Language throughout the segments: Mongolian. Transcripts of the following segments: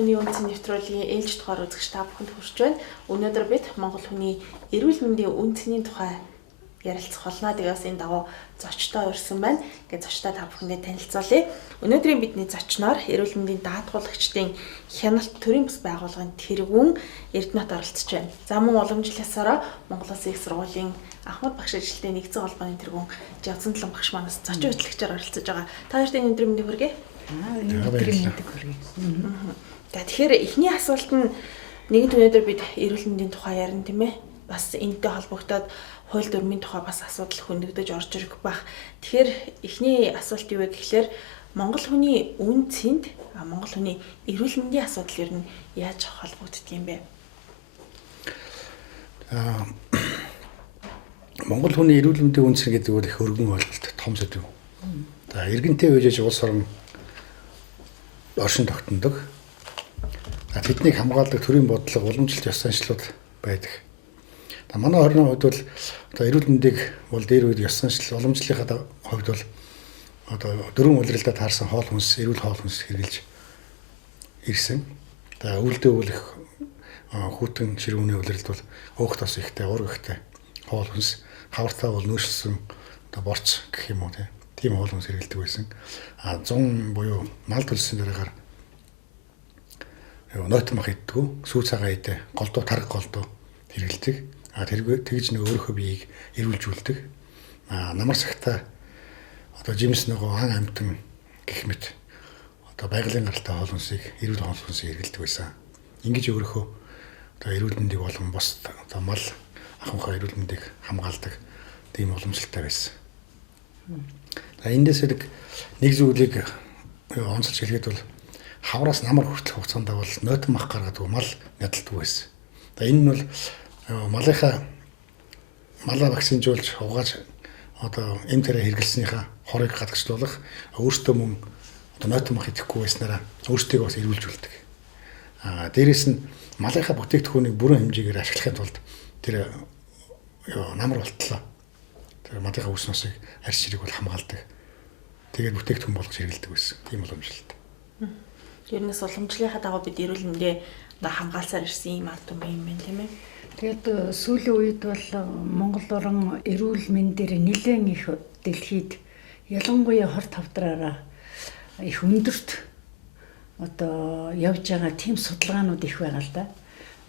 хүний үндсэн нэвтрүүлгийн ээлж дугаар үзэгч та бүхэнд хүрч байна. Өнөөдөр бид Монгол хүний эрүүл мэндийн үнцний тухай ярилцах болно. Тэгээс энэ дагуу зочтой урьсан байна. Ингээд зочтой та бүхэндээ танилцуулъя. Өнөөдрийн бидний зочноор эрүүл мэндийн даатгуулагчдын хяналт төрийн бас байгууллагын тэргүүн Эрдэнэт оролцож байна. За мөн уламжлалсараа Монгол Улсын их сургуулийн Ахмад багш ажилтны нэгдсэн холбооны тэргүүн Жавсан Талан багш манаас зочин хөтлөгчөөр оролцож байгаа. Та хоёрын өнөөдрийн мэндийг хүргэе. Тэгэхээр эхний асуулт нь нэгэн өнөөдөр бид эрүүл мэндийн тухай ярина тийм ээ. Бас энэтэй холбогдоод хууль дүрмийн тухай бас асуудал хөндөгдөж орж ирэх байх. Тэгэхээр эхний асуулт юу вэ гэхлээр Монгол хүний үн цэнд Монгол хүний эрүүл мэндийн асуудал ер нь яаж холбогддөг юм бэ? Монгол хүний эрүүл мэндийн үн цэн гэдэг бол их өргөн ойлголт, том сэдв. За иргэнтэй үежж улс орон оршин тогтнодог. Тэднийг хамгаалдаг төрийн бодлого, уламжлалт ёс заншлууд байдаг. Манай орны хувьд бол эрүүл мэндийг бол дээр үед ёс заншил уламжлалынхаа хувьд бол дөрвөн улиралдаа таарсан хоол хүнс, эрүүл хоол хүнс хэрэгжилж ирсэн. Үйлдэл бол их хүүтэн ширүүний улиралд бол өөх тос ихтэй, ураг ихтэй хоол хүнс, хавартаа бол нөөцлсөн борц гэх юм уу тийм хоол хүнс хэрэгжилдэг байсан. 100 буюу мал төлсөн дараагаар нойтон мах иддэг, сүү цагаан идэ, голдуу тарга голдуу хэрэгжилдэг. Тэгж нэг өөрийнхөө биеийг эрүүлжүүлдэг. Намар цагтаа жимс нөгөө ан амтан гэх мэт байгалийн гаралтай хоол хүнсийг эрүүл хоол хүнсийг хэрэгжилдэг байсан. Ингэж өөрийнхөө эрүүл мэндийг болгон бос мал ахынхаа эрүүл мэндийг хамгаалдаг тийм уламжлалтай байсан. Эндээс нэг зүйлийг онцолж хэлгээд бол хавраас намар хүртэлх хугацаанд бол нойтон мах гаргадаг мал ядалдаг байсан. Энэ нь бол малаа вакцинжуулж угааж эм тараа хэрэглэснийхаа хорыг гадагшлуулах өөртөө мөн нойтон мах идэхгүй байснараа өөртөө бас эрүүлжүүлдэг. Дээрээс нь малынхаа бүтээгдэхүүнийг бүрэн хэмжээгээр ашиглахын тулд тэр намар болтлоо. Тэр малынхаа үс носыг арьс чирийг бол хамгаалдаг. Тэгээд бүтээгдэхүүн болгож хэрэглэдэг байсан. Тийм уламжлалт. Тэрнээс уламжлалынхаа дагуу бид эрүүл мэндээ хамгаалсаар ирсэн юм ард түмэн юм байна тийм ээ. Тэгээд сүүлийн үед бол Монгол орн эрүүл мэндээр нэлээд их дэлхийд ялангуяа хорт хавдраараа их өндөрт явж байгаа тийм судалгаанууд их байгаа л да.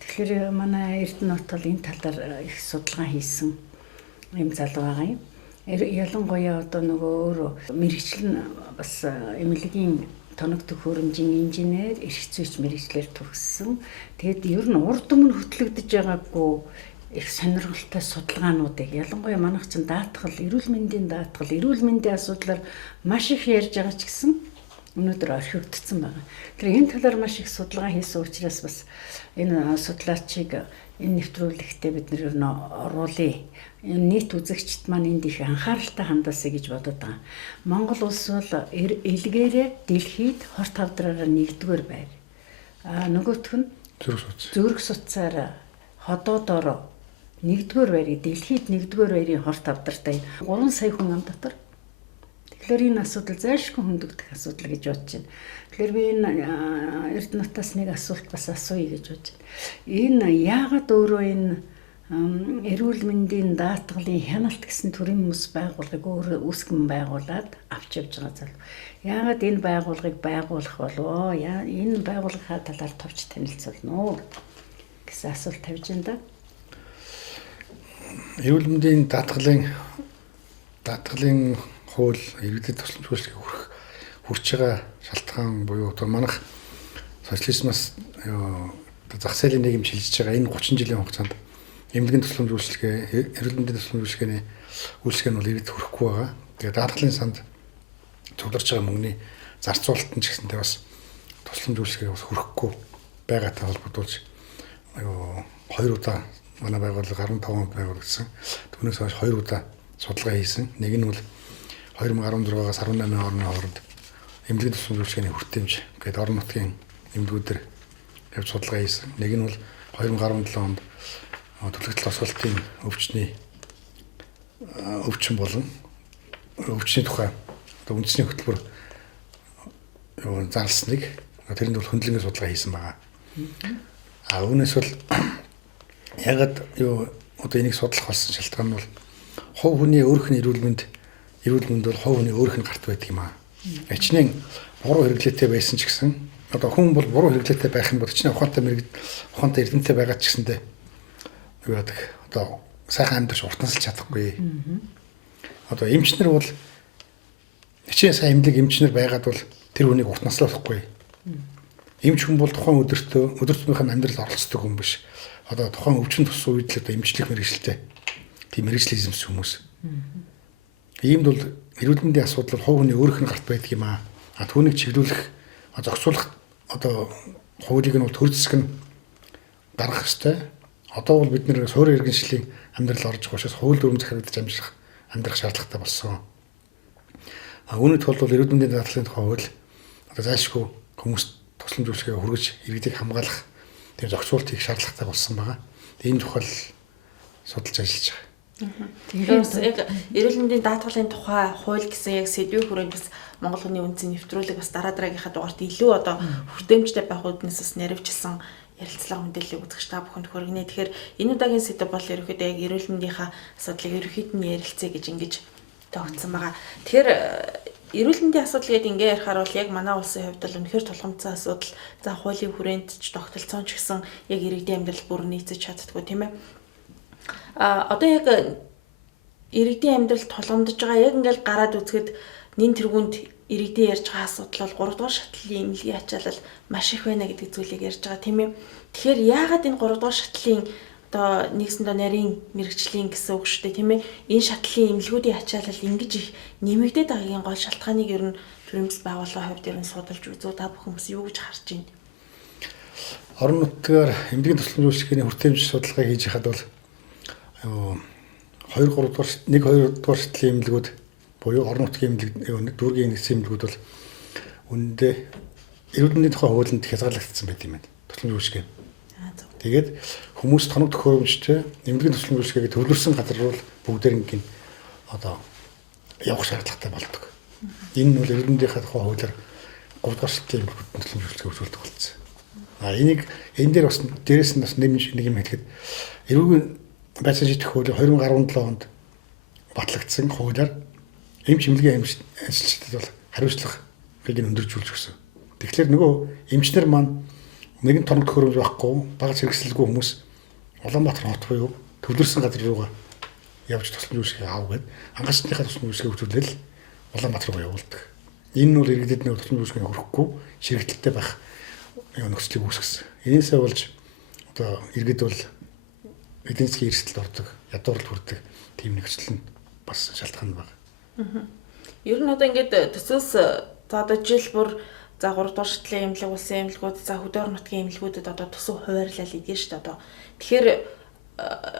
Тэгэхээр манай Эрдэнэт бол энэ талаар их судалгаа хийсэн юм залуу байгаа юм. Ялангуяа нөгөө өөр мэргэжил нь бас эмнэлгийн тоног төхөөрөмжийн инженер, эрх зүйч мэргэжлэр төгссөн. Тэгэд ер нь урд өмнө хөтлөгдөж байгаагүй их сонирхолтой судалгаануудыг ялангуяа манайх чинь даатгал, эрүүл мэндийн даатгал, эрүүл мэндийн асуудлаар маш их ярьж байгаа ч гэсэн өнөөдөр орхигдсон байна. Тэр энэ талаар маш их судалгаа хийсэн учраас бас энэ судлаачийг энэ нэвтрүүлэгтээ бид нэр нь оруулъя. Нийт үзэгчд маань энд их анхааралтай хандаасаа гэж бодод байгаа. Монгол улс бол элгээрээ дэлхийд хорт хавдраараа нэгдүгээр байр. Нөгөөх нь зүрх суцаар ходоодоор нэгдүгээр байрыг дэлхийд нэгдүгээр байрын хорт хавдартай 3 сая хүн ам дотор. Тэгэхээр энэ асуудал зайлшгүй хөндөгдөх асуудал гэж бодож байна. Тэгэхээр би энэ Эрдэнэтээс нэг асуулт бас асууя гэж бодож байна. Энэ яагаад өөрөө энэ эрүүл мэндийн даатгалын хяналт гэсэн төрийн хүмүүс байгууллагыг өөрөө үүсгэн байгуулад авч явж байгаа зал. Яагаад энэ байгууллагыг байгуулах болов? Энэ байгууллагын талаар товч танилцуулна уу гэсэн асуулт тавьж байна да. Эрүүл мэндийн даатгалын хууль иргэдэд тусламж үйлчлэгийг хүрч байгаа шалтгаан буюу манайх социализмаас зах зээлийн нийгэм шилжиж байгаа энэ 30 жилийн хугацаанд эмнэлгийн тусламж үйлчлэгээ, эрүүл мэндийн тусламж үйлчлэгээ нь бол иргэдэд хүрэхгүй байгаа. Тэгээд даатгалын санд цугларч байгаа мөнгөний зарцуулалт нь ч гэсэнтэй бас тусламж үйлчлэгээ бас хүрэхгүй байгаатай холбогдуулж 2 удаа манай байгууллага 15 онд байгуулагдсан. Түүнээс хойш 2 удаа судалгаа хийсэн. Нэг нь бол 2016-аас 18 оны хооронд эмнэлгийн тусламж үйлчлэгээний хүртээмж гэдэг орон нутгийн эмнэлгүүдээр явж судалгаа хийсэн. Нэг нь бол 2017 онд төлөвлөлт освалтын өвчин болон өвчний тухай үндэсний хөтөлбөр зарлсныг Тэрэнд бол хөндлөнгөө судалгаа хийсэн байгаа. Үүнээс бол ягаад одоо энийг судлах болсон шалтгаан нь бол хувь хүний өөрийнх нь эрүүл мэнд бол хувь хүний өөрийнх нь гарт байдаг юм аа. Ачнын буруу хэрэглээтэй байсан ч гэсэн одоо хүн бол буруу хэрэглээтэй байх юм бол ачнын ухаантай эрдэмтэй байгаа ч гэсэндээ юу яадаг одоо сайхан амьдарч уртансалж чадахгүй. Одоо эмчнэр бол ачнын сайн эмнэлэг эмчнэр байгаад бол тэр хүнийг уртнаслахгүй. Эмч хүн бол тухайн өдөртмийнх нь амьдрал оролцдог хүн биш. Одоо тухайн өвчин тус үед л одоо эмчлэх мэргэжилтэй. Тийм мэргэжил эзэмс хүмүүс. Иймд бол эрүүл мэндийн асуудал хувь хүний өөрийнх нь гарт байдаг юм аа. Түүнийг чиглүүлэх, зохицуулах одоо хуулийг нь бол төр засаг нь гаргах ёстой. Одоо бол бид нэр суурь иргэншлийн амьдрал орж байгаа учраас хууль дүрм захирагдаж амьдрах шаардлагатай болсон. Үүнийд тулд бол эрүүл мэндийн даатгалын тухай хууль одоо зайлшгүй хүмүүст тусламж үйлчилгээ хүргэж иргэдийг хамгаалах тийм зохицуулт хийх шаардлагатай болсон байгаа. Энэ тухай судалж ажиллаж байгаа. Тэгэхээр яг эрүүл мэндийн даатгалын тухай хууль гэсэн яг сэдвийн хүрээнд бас Монгол хүний үндэсний нэвтрүүлэг бас дараагийнхаа дугаарт илүү одоо хүртээмжтэй байх үүднээс бас наривчилсан ярилцлага мэдээллийг үзэж та бүхэнд хүргэнэ. Тэгэхээр энэ удаагийн сэдв бол ерөөхдөө яг эрүүл мэндийнхаа асуудлыг ерөөхдөө нь ярилцъя гэж ингэж тогтсон байгаа. Тэгэхээр эрүүл мэндийн асуудал гэдэг ингээ ярихаар бол яг манай улсын хувьд бол үнэхээр тулгамдсан асуудал. За хуулийн хүрээнд ч тогтолцоон ч гэсэн яг иргэдийн амьдрал бүр нийцэж чаддгүй тийм ээ. Одоо яг иргэдийн амьдрал тулгамдж байгаа яг ингээл гараад үзэхэд нэн тэргуунд иргэдийн ярьж байгаа асуудал бол 3 дугаар шатлалын эмнэлгийн ачаалал маш их байна гэдэг зүйлийг ярьж байгаа тийм ээ. Тэгэхээр яагаад энэ 3 дугаар шатлалын одоо нэгсэндээ нарийн мэрэгжлийн гэсэн үг шүү дээ тийм ээ. Энэ шатлалын эмнэлгүүдийн ачаалал ингэж их нэмэгдээд байгаагийн гол шалтгааныг ер нь төрөмс байгууллагын хувьд ер нь судалж үзөө та бүхэн бас юу гэж харж байна? Орон нутгаар эмнэлгийн тусламж үйлчилгээний хүртээмж судалгаа хийж хахад бол 2 дугаар шатлалын эмнэлгүүд буюу орон нутгийн эмнэлэг дүүргийн нэгдсэн эмнэлгүүд бол үнэндээ эрүүл мэндийн тухай хуулинд хязгаарлагдсан байт юм байна. Тусламж үйлчилгээ. Тэгээд хүмүүс тоног төхөөрөмжтэй эмнэлгийн тусламж үйлчилгээгээ төвлөрсөн газар руу бүгдээрийн одоо явах шаардлагатай болдог. Энэ нь бол эрүүл мэндийн тухай хуулиар 3 дугаар шатлалын эмнэлгүүд тусламж үйлчилгээ үзүүлдэг болсон. Энийг энэ дээр бас дээрээс нь бас нэг юм хэлэхэд эрүүл байцаан шийдэх хуулийн 2017 онд батлагдсан хуулиар эмч эмнэлгийн ажилчдад бол хариуцлагыг өндөржүүлж өгсөн. Тэгэхээр нөгөө эмчнэр маань нэгэн тоног төхөөрөмж байхгүй бага зэрэгсэлгүй хүмүүс Улаанбаатар хот буюу төвлөрсөн газар руугаа явж тусламж үйлчилгээ аав гээд ангачныхаа тусламж үйлчилгээ үзүүлэл Улаанбаатар руу явуулдаг. Энэ нь бол иргэдэд нэг тусламж үйлчилгээ хүрэхгүй ширэгдэлтэй байх нөхцөлийг үүсгэсэн. Энээсээ болж одоо иргэд бол эдийн засгийн эрсдэлд ордог, ядуурлал хүрдэг тийм нөхцөл нь бас шалтгаан байна. Ер нь одоо ингээд төсөөс за одоо жишээлбэл за 3 дугаар шатлалын эмнэлэг улсын эмнэлгүүд за хөдөө нутгийн эмнэлгүүдэд одоо төсөв хуваарлал идэж шүү дээ одоо. Тэгэхээр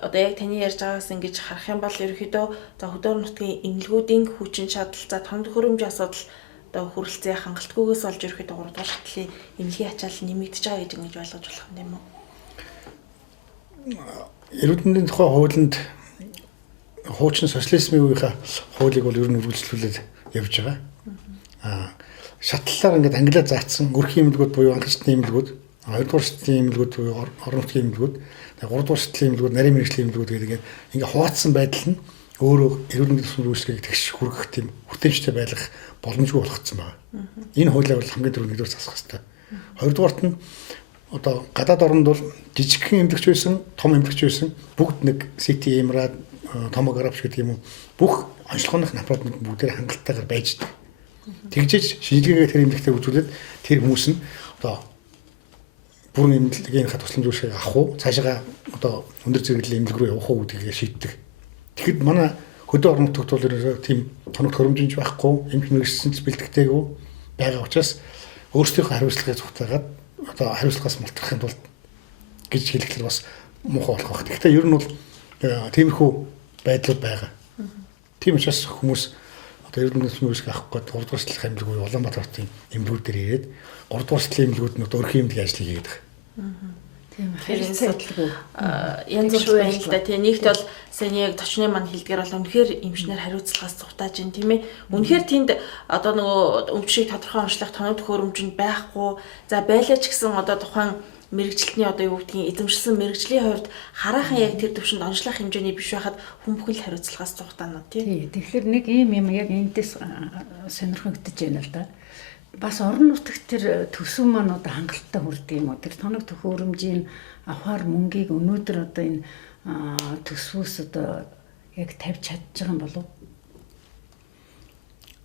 одоо яг таны ярьж байгаагаас ингэж харах юм бол ерөөхдөө за хөдөө нутгийн эмнэлгүүдийн хүчин чадал за тоног төхөөрөмжийн асуудал одоо хүрэлцээ хангалтгүйгээс олж ерөөхдөө 3 дугаар шатлалын эмнэлгийн ачаалал нэмэгдэж байгаа гэж ингэж ойлгож болох юм уу? Эрүүл мэндийн тухай хуулинд хуучин социализмын үеийнхаа хуулийг бол ер нь үргэлжлүүлээд явж байгаа. Шатлалаар ингээд англиар заасан өрхийн эмнэлгүүд буюу ангачны эмнэлгүүд, 2 дугаар шатлалын эмнэлгүүд буюу орон нутгийн эмнэлгүүд, 3 дугаар шатлалын эмнэлгүүд, нарийн мэргэжлийн эмнэлгүүд гэдэг ингээд хуваацсан байдал нь өөрөө эрүүл мэндийн тусламж үйлчилгээг тэгш хүргэх тийм хүртээмжтэй байлгах боломжгүй болгоцсон байна. Энэ хуулийг бол хамгийн түрүүнд засах хэрэгтэй. 2 дугаарт нь одоо гадаад оронд бол жижигхэн эмнэлэгч байсан, том эмнэлэгч байсан бүгд нэг CT MRI томограф гэдэг юм уу бүх онцлогооных аппаратууд бүгдээр хангалттайгаар байж байгаа. Тэгжээж шинжилгээгээ тэр эмнэлэгтээ үзүүлээд тэр хүмүүс нь одоо бүрэн эмнэлгийн тусламж үйлчилгээг авах уу, цаашаа одоо өндөр зэрэглэлийн эмнэлэг рүү явах уу гэдгийг шийддэг. Тэгэхэд манай хөдөө орон нутагт бол тийм тоног төхөөрөмжинч байхгүй, эмч мэргэжлэнч бэлтгэдэггүй байгаа учраас өөрсдийнхөө хариуцлагыг зүгтээгээд одоо хариуцлагаас мултрахын тулд гэж хэлэхлээр бас муухай болох байх. Гэхдээ ер нь бол тиймэрхүү байдлууд байгаа. Тийм учраас хүмүүс одоо эрүүл мэндийн тусламж үйлчилгээ авах гээд 3 дугаар шатлалын эмнэлгүүд Улаанбаатар хотын эмнэлгүүд дээр ирээд 3 дугаар шатлалын эмнэлгүүд нь өрхийн эмнэлгийн ажлыг хийгээд байгаа. Тэгэхээр янз бүр байна л да. Тэгээ нэгт бол сайн яг точны маань хэлдгэр бол үнэхээр эмчнэр хариуцлагаас зугатааж байна тийм ээ. Үнэхээр тэнд одоо нөгөө өмчийг тодорхой онцлох тоног төхөөрөмжөнд байхгүй. За байлаа ч гэсэн одоо тухайн мэрэгчлэлтний одоо юу гэдгийг эзэмшсэн мэрэгжлийн хувьд хараахан яг тэр төвшөнд онцлох хэмжээний биш байхад хүн бүхэн л хариуцлагаас зугатаана тийм. Тэгэхээр нэг ийм юм яг эндээс сонирхогдож байна л да. Бас орон нутагт тэр төсөв маань одоо хангалттай хүрдэг юм уу? Тэр тоног төхөөрөмжийн авахар мөнгийг өнөөдөр одоо энэ төсвөөс одоо яг тавьж чадж байгаа юм болов?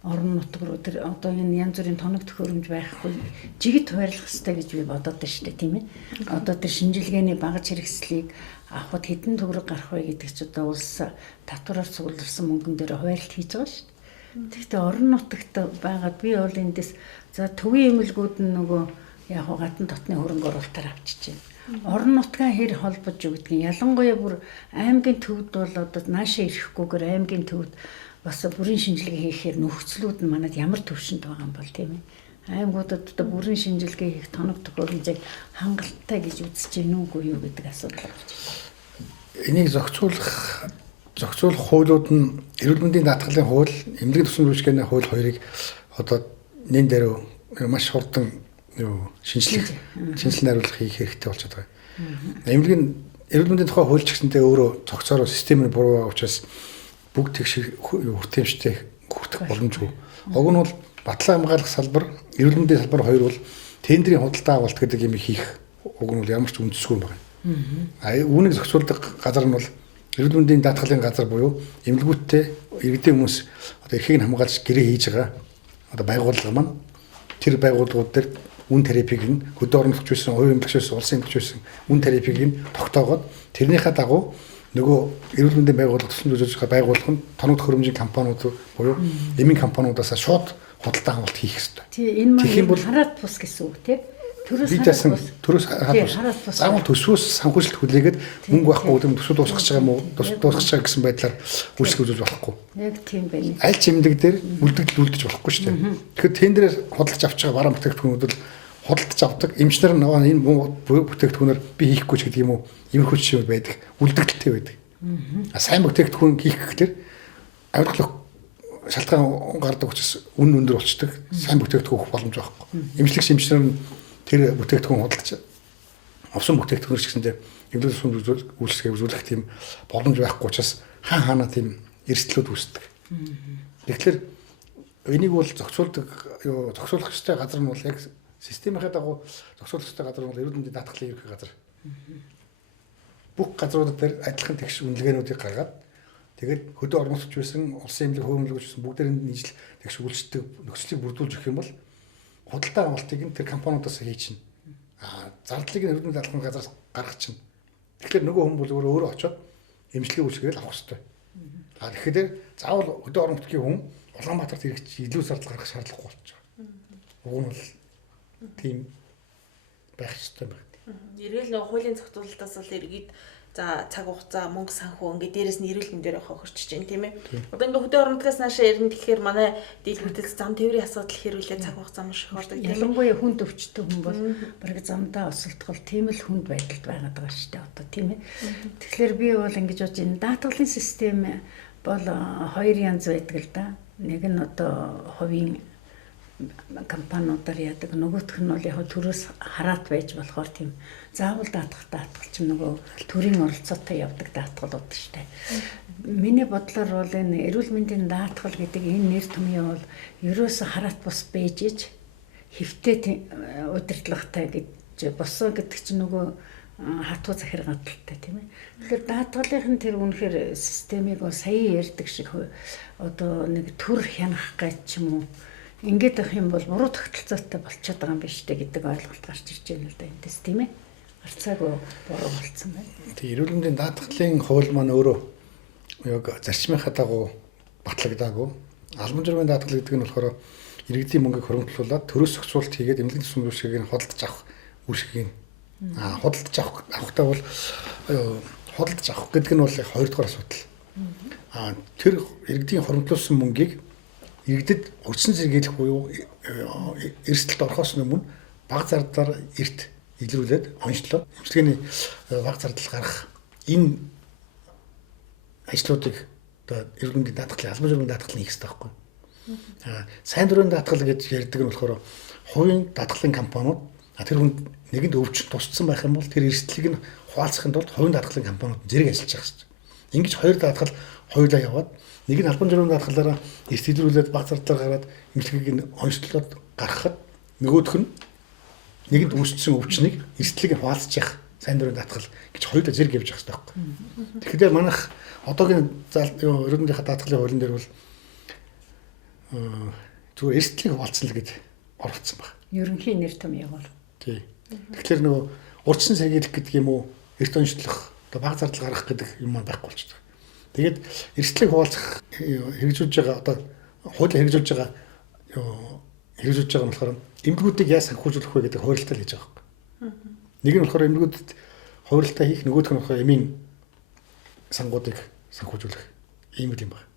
Орон нутаг руу тэр одоо энэ янз бүрийн тоног төхөөрөмж байхгүй жигд хуваарлах хэрэгтэй гэж би бодоод байна шүү дээ, тийм ээ. Одоо тэр шинжилгээний багаж хэрэгслийг авахд хэдэн төгрөг гарах вэ гэдэг чи одоо улс татвараар цугларсан мөнгөн дээр хуваарлт хийж байгаа шүү дээ. Тэгэхдээ орон нутагт байгаад би бол эндээс за төвийн эмэлгүүд нь нөгөө яг гадна дотны хөрөнгө оруулалтаар авчиж байна. Орон нутгаа хэр холбож өгдөг. Ялангуяа бүр аймгийн төвд бол одоо наашаа ирэхгүйгээр аймгийн төвд бас бүрийн шинжилгээ хийхээр нөхцлүүд нь манад ямар төвшөнд байгаа юм бол тийм ээ. Аймагуудад одоо бүрийн шинжилгээ хийх тоног төхөөрөмжийг хангалттай гэж үзэж гинүү үгүй юу гэдэг асуудал гарч байна. Энийг зохицуулах хуулиуд нь эрүүл мэндийн даатгалын хууль, эмнэлгийн тусламж үйлчилгээний хууль хоёрыг одоо нэн дээр маш хурдан шинжилэл найруулга хийх хэрэгтэй болчиход байгаа. Эрүүл мэндийн тухай хууль ч гэсэндээ өөрөө цогцоор системээр буруу байгаа учраас бүгд тэгш хүртээмжтэй хүртэх боломжгүй. Уг нь бол батлан хамгаалах салбар, эрүүл мэндийн салбар хоёр бол тендерийн худалдаа авалт гэдэг юм хийх уг нь бол ямар ч үндэсгүй юм байна. Үүнийг зохицуулдаг газар нь бол эрүүл мэндийн даатгалын газар буюу эмнэлгүүдтэй иргэдийн хүмүүс одоо эрхийг нь хамгаалж гэрээ хийж байгаа одоо байгууллага маань тэр байгууллагууд дээр үн терапиг нь хөдөө орон нутгч байсан, хувийн эмнэлэгч байсан, улсын эмнэлэгч байсан үн терапиг нь тогтоогоод тэрнийхээ дагуу нөгөө эрүүл мэндийн байгууллага тусламж үзүүлж байгаа байгууллага нь тоног төхөөрөмжийн компаниуд буюу эмийн компаниудаас шууд худалдаа авалт хийх хэрэгтэй. Тийм энэ маань хараат бус гэсэн үг тийм. Төрөөс хараат бус. Заавал төсвөөс санхүүжилт хүлээгээд мөнгө байхгүй гэдэг төсөв дуусгах гэж байгаа юм уу? Дуусгах гэж гэсэн байдлаар үйлчлэг үзүүлж болохгүй. Яг тийм байна. Аль ч эмнэлэг дээр үлдэгдэл үлдэж болохгүй шүү дээ. Тэгэхээр тендерээр худалдаж авч байгаа бараа бүтээгдэхүүнүүд л худалдаж авдаг. Эмчнэр нөгөө энэ бүтээгдэхүүнээр би хийхгүй ч гэдэг юм уу? Иймэрхүү жишээ байдаг. Үлдэгдэлтэй байдаг. Сайн бүтээгдэхүүн хийх гэхээр авиргалах шалтгаан гардаг учраас үн өндөр болчдөг. Сайн бүтээгдэхүүн өгөх боломж байхгүй. Эмчлэгч эмчнэр нь тэр бүтээгдэхүүн худалдаж авсан бүтээгдэхүүнэр ч гэсэндээ эмнэлэг тусламж үйлчлэгээ үзүүлэх тийм боломж байхгүй учраас хаана тийм эрсдлүүд үүсдэг. Тэгэхээр энийг бол зохицуулах ёстой газар нь бол яг системийнхээ дагуу зохицуулах ёстой газар нь бол эрүүл мэндийн даатгалын ерөнхий газар. Бүх газруудад дээр адилхан тэгш үнэлгээнүүдийг гаргаад тэгээд хөдөө орон нутгч байсан, улсын эмнэлэг, хувийн эмнэлэг байсан бүгдээрээ нийлж тэгш үйлчлдэг нөхцөлийг бүрдүүлж өгөх юм бол худалдаа авалтыг нь тэр компаниудаас хийж чинь. Зардлыг нь эрүүл мэндийн даатгалын газраас гаргах чинь. Тэгэхээр нөгөө хүн бол өөрөө очиод эмчилгээ үйлчилгээл авах хэрэгтэй. Тэгэхээр заавал хөдөө орон нутгийн хүн Улаанбаатарт ирэх илүү зардал гаргах шаардлагагүй болж байгаа. Уг нь бол тийм байх ёстой байна. Эргээл нөгөө хуулийн зохицуулалтаас бол иргэд за цаг хугацаа мөнгө санхүү ингээд дээрэс нь эрүүл мэндээр явах хөрчиж байна тийм ээ. Одоо ингээд хөдөө орон нутгаас наашаа ирнэ тэгэхээр манай дийлбэртэл зам тээврийн асуудал хэрүүлээ цаг хугацаа маш их ордог. Ялангуяа хүнд өвчтөй хүн бол бараг замдаа осолдгол тийм л хүнд байдалд байгаад байгаа шүү дээ одоо тийм ээ. Тэгэхээр би бол ингэж бодож энэ даатгалын систем бол хоёр янз байдаг л да. Нэг нь одоо хувийн компаниудаар яадаг, нөгөөх нь бол яг төрөөс хараат байж болохоор тийм заавал даатгал ч нөгөө төрийн оролцоотой явдаг даатгалууд шүү дээ. Миний бодлоор бол энэ эрүүл мэндийн даатгал гэдэг энэ нэр томьёо бол ерөөсө хараат бус бэж иж хэвтэй удирдлагатай гэж босон гэдэг чинь нөгөө хатуу захиргааталтай тийм ээ. Тэгэхээр даатгалын тэр үнэхээр системийг сая ярьдаг шиг одоо нэг төр хянах гэж ч юм уу ингээд авах юм бол буруу тогтолцоотой болчиход байгаа юм биш үү гэдэг ойлголт гарч ирж байна л да эндээс тийм ээ. Гарцаагүй буруу болцсон байна. Тэг эрүүл мэндийн даатгалын хууль маань өөрөө яг зарчмынхаа дагуу батлагдаагүй. Албан журмын даатгал гэдэг нь болохоор иргэдийн мөнгийг хөрөнгөлүүлээд төрөөс зохицуулалт хийгээд эмнэлгийн тусламж үйлчилгээг худалдаж авах үйлчилгээг худалдаж авахтай бол худалдаж авах гэдэг нь бол хоёрдугаар асуудал. Тэр иргэдийн хөрөнгөлүүлсэн мөнгийг иргэдэд урьдчилан сэргийлэх буюу эрсдэлд орохоос өмнө бага зардлаар эрт илрүүлээд онцлоод эмчилгээний баг зардал гарах энэ ажлуудыг одоо эрүүл мэндийн даатгалын албан журмын даатгал хийх хэрэгтэй байхгүй. Сайн дурын даатгал гэж ярьдаг нь болохоор хувийн даатгалын компаниуд тэр хүнд нэгэнд өвчин тусцсан байх юм бол тэр эрсдлийг нь хуваалцахын тулд хувийн даатгалын компаниуд зэрэг ажиллаж байгаа шүү дээ. Ингэж хоёр даатгал хоёулаа яваад нэг нь албан журмын даатгалаараа эрт илрүүлээд баг зардлаар гараад эмчилгээг нь онцлоод гаргахад нөгөөх нь нэгэнд үүссэн өвчнийг эрсдлийг нь хуваалцах сайн дурын даатгал гэж хоёулаа зэрэг явж байгаа шүү дээ. Тэгэхээр манайх одоогийн ерөнхийдөө даатгалын хуулийн дээр бол зүгээр эрсдлийг хуваалцсан л гэж оролцсон баг. Ерөнхий нэр том явуул. Тий. Тэгэхээр нөгөө урьдчилан сэргийлэх гэдэг юм уу, эрт онцлох, одоо баг зардал гаргах гэдэг юм маань байхгүй болчихдог. Тэгээд эрсдлийг хуваалцах хэрэгжүүлж байгаа одоо хууль хэрэгжүүлж байгаа нь болохоор эмнэлгүүдийг яаж санхүүжүүлэх вэ гэдэг хуурилтаа хийж байгаа байхгүй. Нэг нь болохоор эмнэлгүүдэд хуурилтаа хийх, нөгөөх нь болохоор эмийн сангуудыг санхүүжүүлэх ийм юм байна.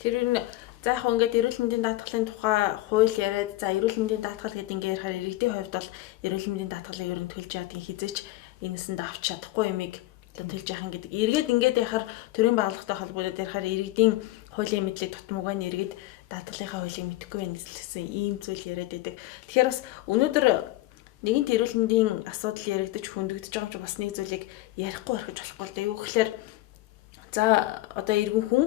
Тэр нь за яг ингээд эрүүл мэндийн даатгалын тухай хууль яриад за эрүүл мэндийн даатгал гэдэг ингээд ярихаар иргэдийн хувьд бол эрүүл мэндийн даатгалыг ер нь төлж яадаг хизээч энэсэнд авч чадахгүй юмыг төлж яах юм гэдэг. Иргэд ингээд яхаар төрийн байгууллагатай холбоотой ярихаар иргэдийн хуулийн мэдлэг тутамгүй нь иргэд даатгалынхаа хуулийг мэдэхгүй байх гэсэн ийм зүйл яриад байдаг. Тэгэхээр бас өнөөдөр нэгэнт эрүүл мэндийн асуудал яригдаж хөндөгдөж байгаа юм чи бас нэг зүйлийг ярихгүй орхиж болохгүй л дээ. Юу гэхээр за одоо иргэн хүн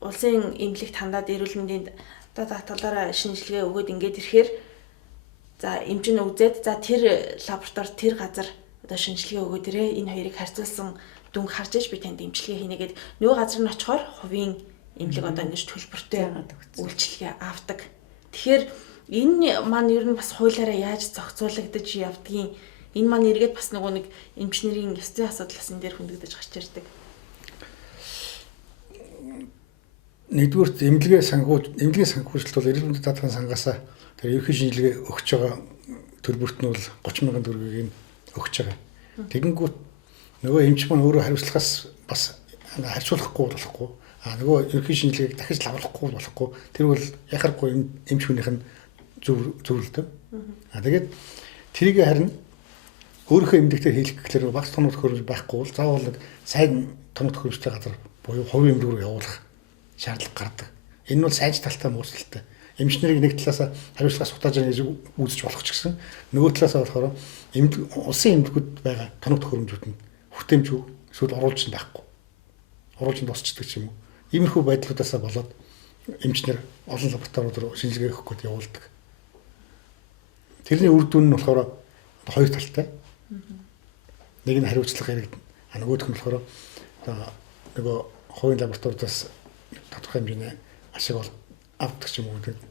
улсын эмнэлэгт хандаад эрүүл мэндийн одоо даатгалаараа шинжилгээ өгөөд ингээд ирэхээр за эмчнээ үзээд за тэр лаборатори тэр газар одоо шинжилгээ өгөөд ирээ энэ хоёрыг харьцуулсан дүнг харж иж би танд эмчилгээ хийнэ гэд нөгөө газар нь очихоор хувийн эмнэлэг одоо ингэж төлбөртэй үйлчилгээ авдаг. Тэгэхээр энэ маань ер нь бас хуулиараа яаж зохицуулагдаж явдгийг энэ маань эргээд бас нөгөө нэг эмчнэрийн ёсны асуудал энэ дээр хөндөгдөж гарч ирдэг. Нэгдүгээр эмнэлгийн санхүүжилт бол эрүүл мэндийн даатгалын сангасаа тэр ерөнхий шинжилгээ өгч байгаа төлбөрт нь бол 30,000 төгрөгийг өгч байгаа. Тэгэнгүүт нөгөө эмч маань өөрөө хариуцлагаас бас харьцуулахгүй болохгүй. Нөгөө ерөнхий шинжилгээг дахиж лавлахгүй болохгүй. Тэр бол яхахгүй эмч хүнийх нь зөвлөлтөө. Тэгээд тэрийг харин өөрийнхөө эмнэлэгтээ хийх гэхээр багц тоног төхөөрөмж байхгүй бол заавал нэг сайн тоног төхөөрөмжтэй газар буюу хувийн эмнэлэг рүү явуулах шаардлага гардаг. Энэ нь бол сайж талтай мөрсөлттэй. Эмчнэрийг нэг талаасаа хариуцлагаас сутааж яана гэж үзэж болох ч гэсэн нөгөө талаасаа болохоор улсын эмнэлгүүд байгаа тоног төхөөрөмжүүд нь хүртээмжгүй эсвэл оруулж нь байхгүй. Оруулж нь тусчдаг ч юм уу. Иймэрхүү байдлуудаасаа болоод эмчнэр олон лабораториуд руу шинжилгээ өгөх гээд явуулдаг. Тэрний үр дүн нь болохоор хоёр талтай. Нэг нь хариуцлага хэрэгдэнэ. Нөгөөх нь болохоор нөгөө хувийн лабораториудаас тодорхой хэмжээний ашиг авдаг ч юм уу гэдэг.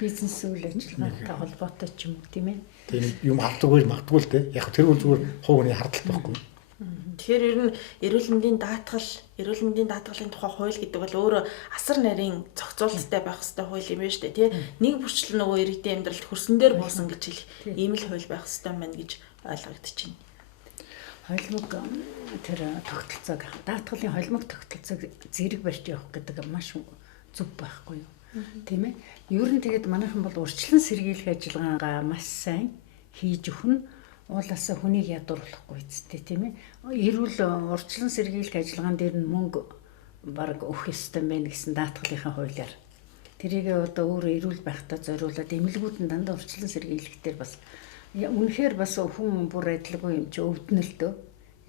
Бизнес үйл ажиллагаатай холбоотой ч юм уу тийм ээ. Тийм юм авдаггүй магадгүй л дээ. Яг тэр бол зүгээр хувь хүний хардлагатай байхгүй. Тэгэхээр ер нь эрүүл мэндийн даатгалын тухай хууль гэдэг бол өөрөө асар нарийн зохицуулалттай байх хэрэгтэй хууль юм байна шүү дээ тий. Нэг бүрчлэн нөгөө иргэдийн амьдралд хөрсөн дээр буусан гэж хэлэх ийм л хууль байх хэрэгтэй байна гэж ойлгогдож байна. Холимог тэр тогтолцоог даатгалын холимог тогтолцоог зэрэг барьж явах гэдэг маш зөв байхгүй юу? Тийм ээ. Ер нь тэгээд манайхан бол урьдчилан сэргийлэх ажиллагаагаа маш сайн хийж өгнө. Уулаасаа хүнийг ядууруулахгүй эцтэй тийм ээ. Эрүүл урьдчилан сэргийлэх ажиллагаан дээр нь мөнгө бараг өгөх ёстой байна гэсэн даатгалынхаа хуулиар. Тэрийг одоо өөрөө эрүүл байхтаа зориулаад эмнэлгүүд нь дандаа урьдчилан сэргийлэхдээ бас үнэхээр бас хүн бүр адилгүй юм чи өвднөл дөө.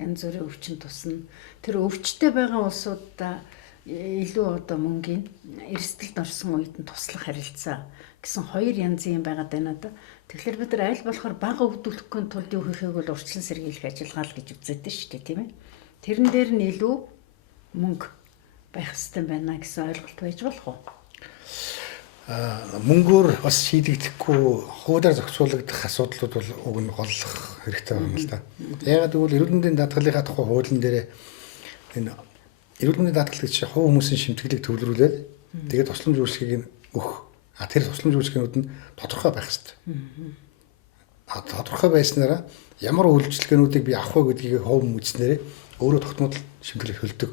Янз бүрийн өвчин тусна. Тэр өвчтэй байгаа улсуудаа илүү одоо мөнгөний эрсдэлд орсон үед нь туслах харилцаа гэсэн хоёр янзын юм байгаад байна да. Тэгэхээр бид нар аль болохоор бага өвдөлтөхийн тулд юу хийхийг бол урьдчилан сэргийлэх ажиллагаа л гэж үздэг шүү дээ тийм ээ. Тэрэн дээр нь илүү мөнгө байх хэрэгтэй байна гэсэн ойлголт байж болох уу? Мөнгөөр бас шийдэгдэхгүй хуулиар зохицуулагдах асуудлууд бол уг нь голлох хэрэгтэй байна л да. Яагаад гэвэл эрүүл мэндийн даатгалынхаа тухай хуулийн дээр энэ эрүүл мэндийн даатгал гэж хувь хүмүүсийн шимтгэлийг төвлөрүүлээд тэгээд тусламж үйлчилгээг өгөх. Тэр тусламж үйлчилгээнүүд нь тодорхой байх хэрэгтэй. Тодорхой байснараа ямар үйлчилгээнүүдийг би авах вэ гэдгийг хувь үзснээр өөрөө тогтмол шимтгэлийг хөлдөг.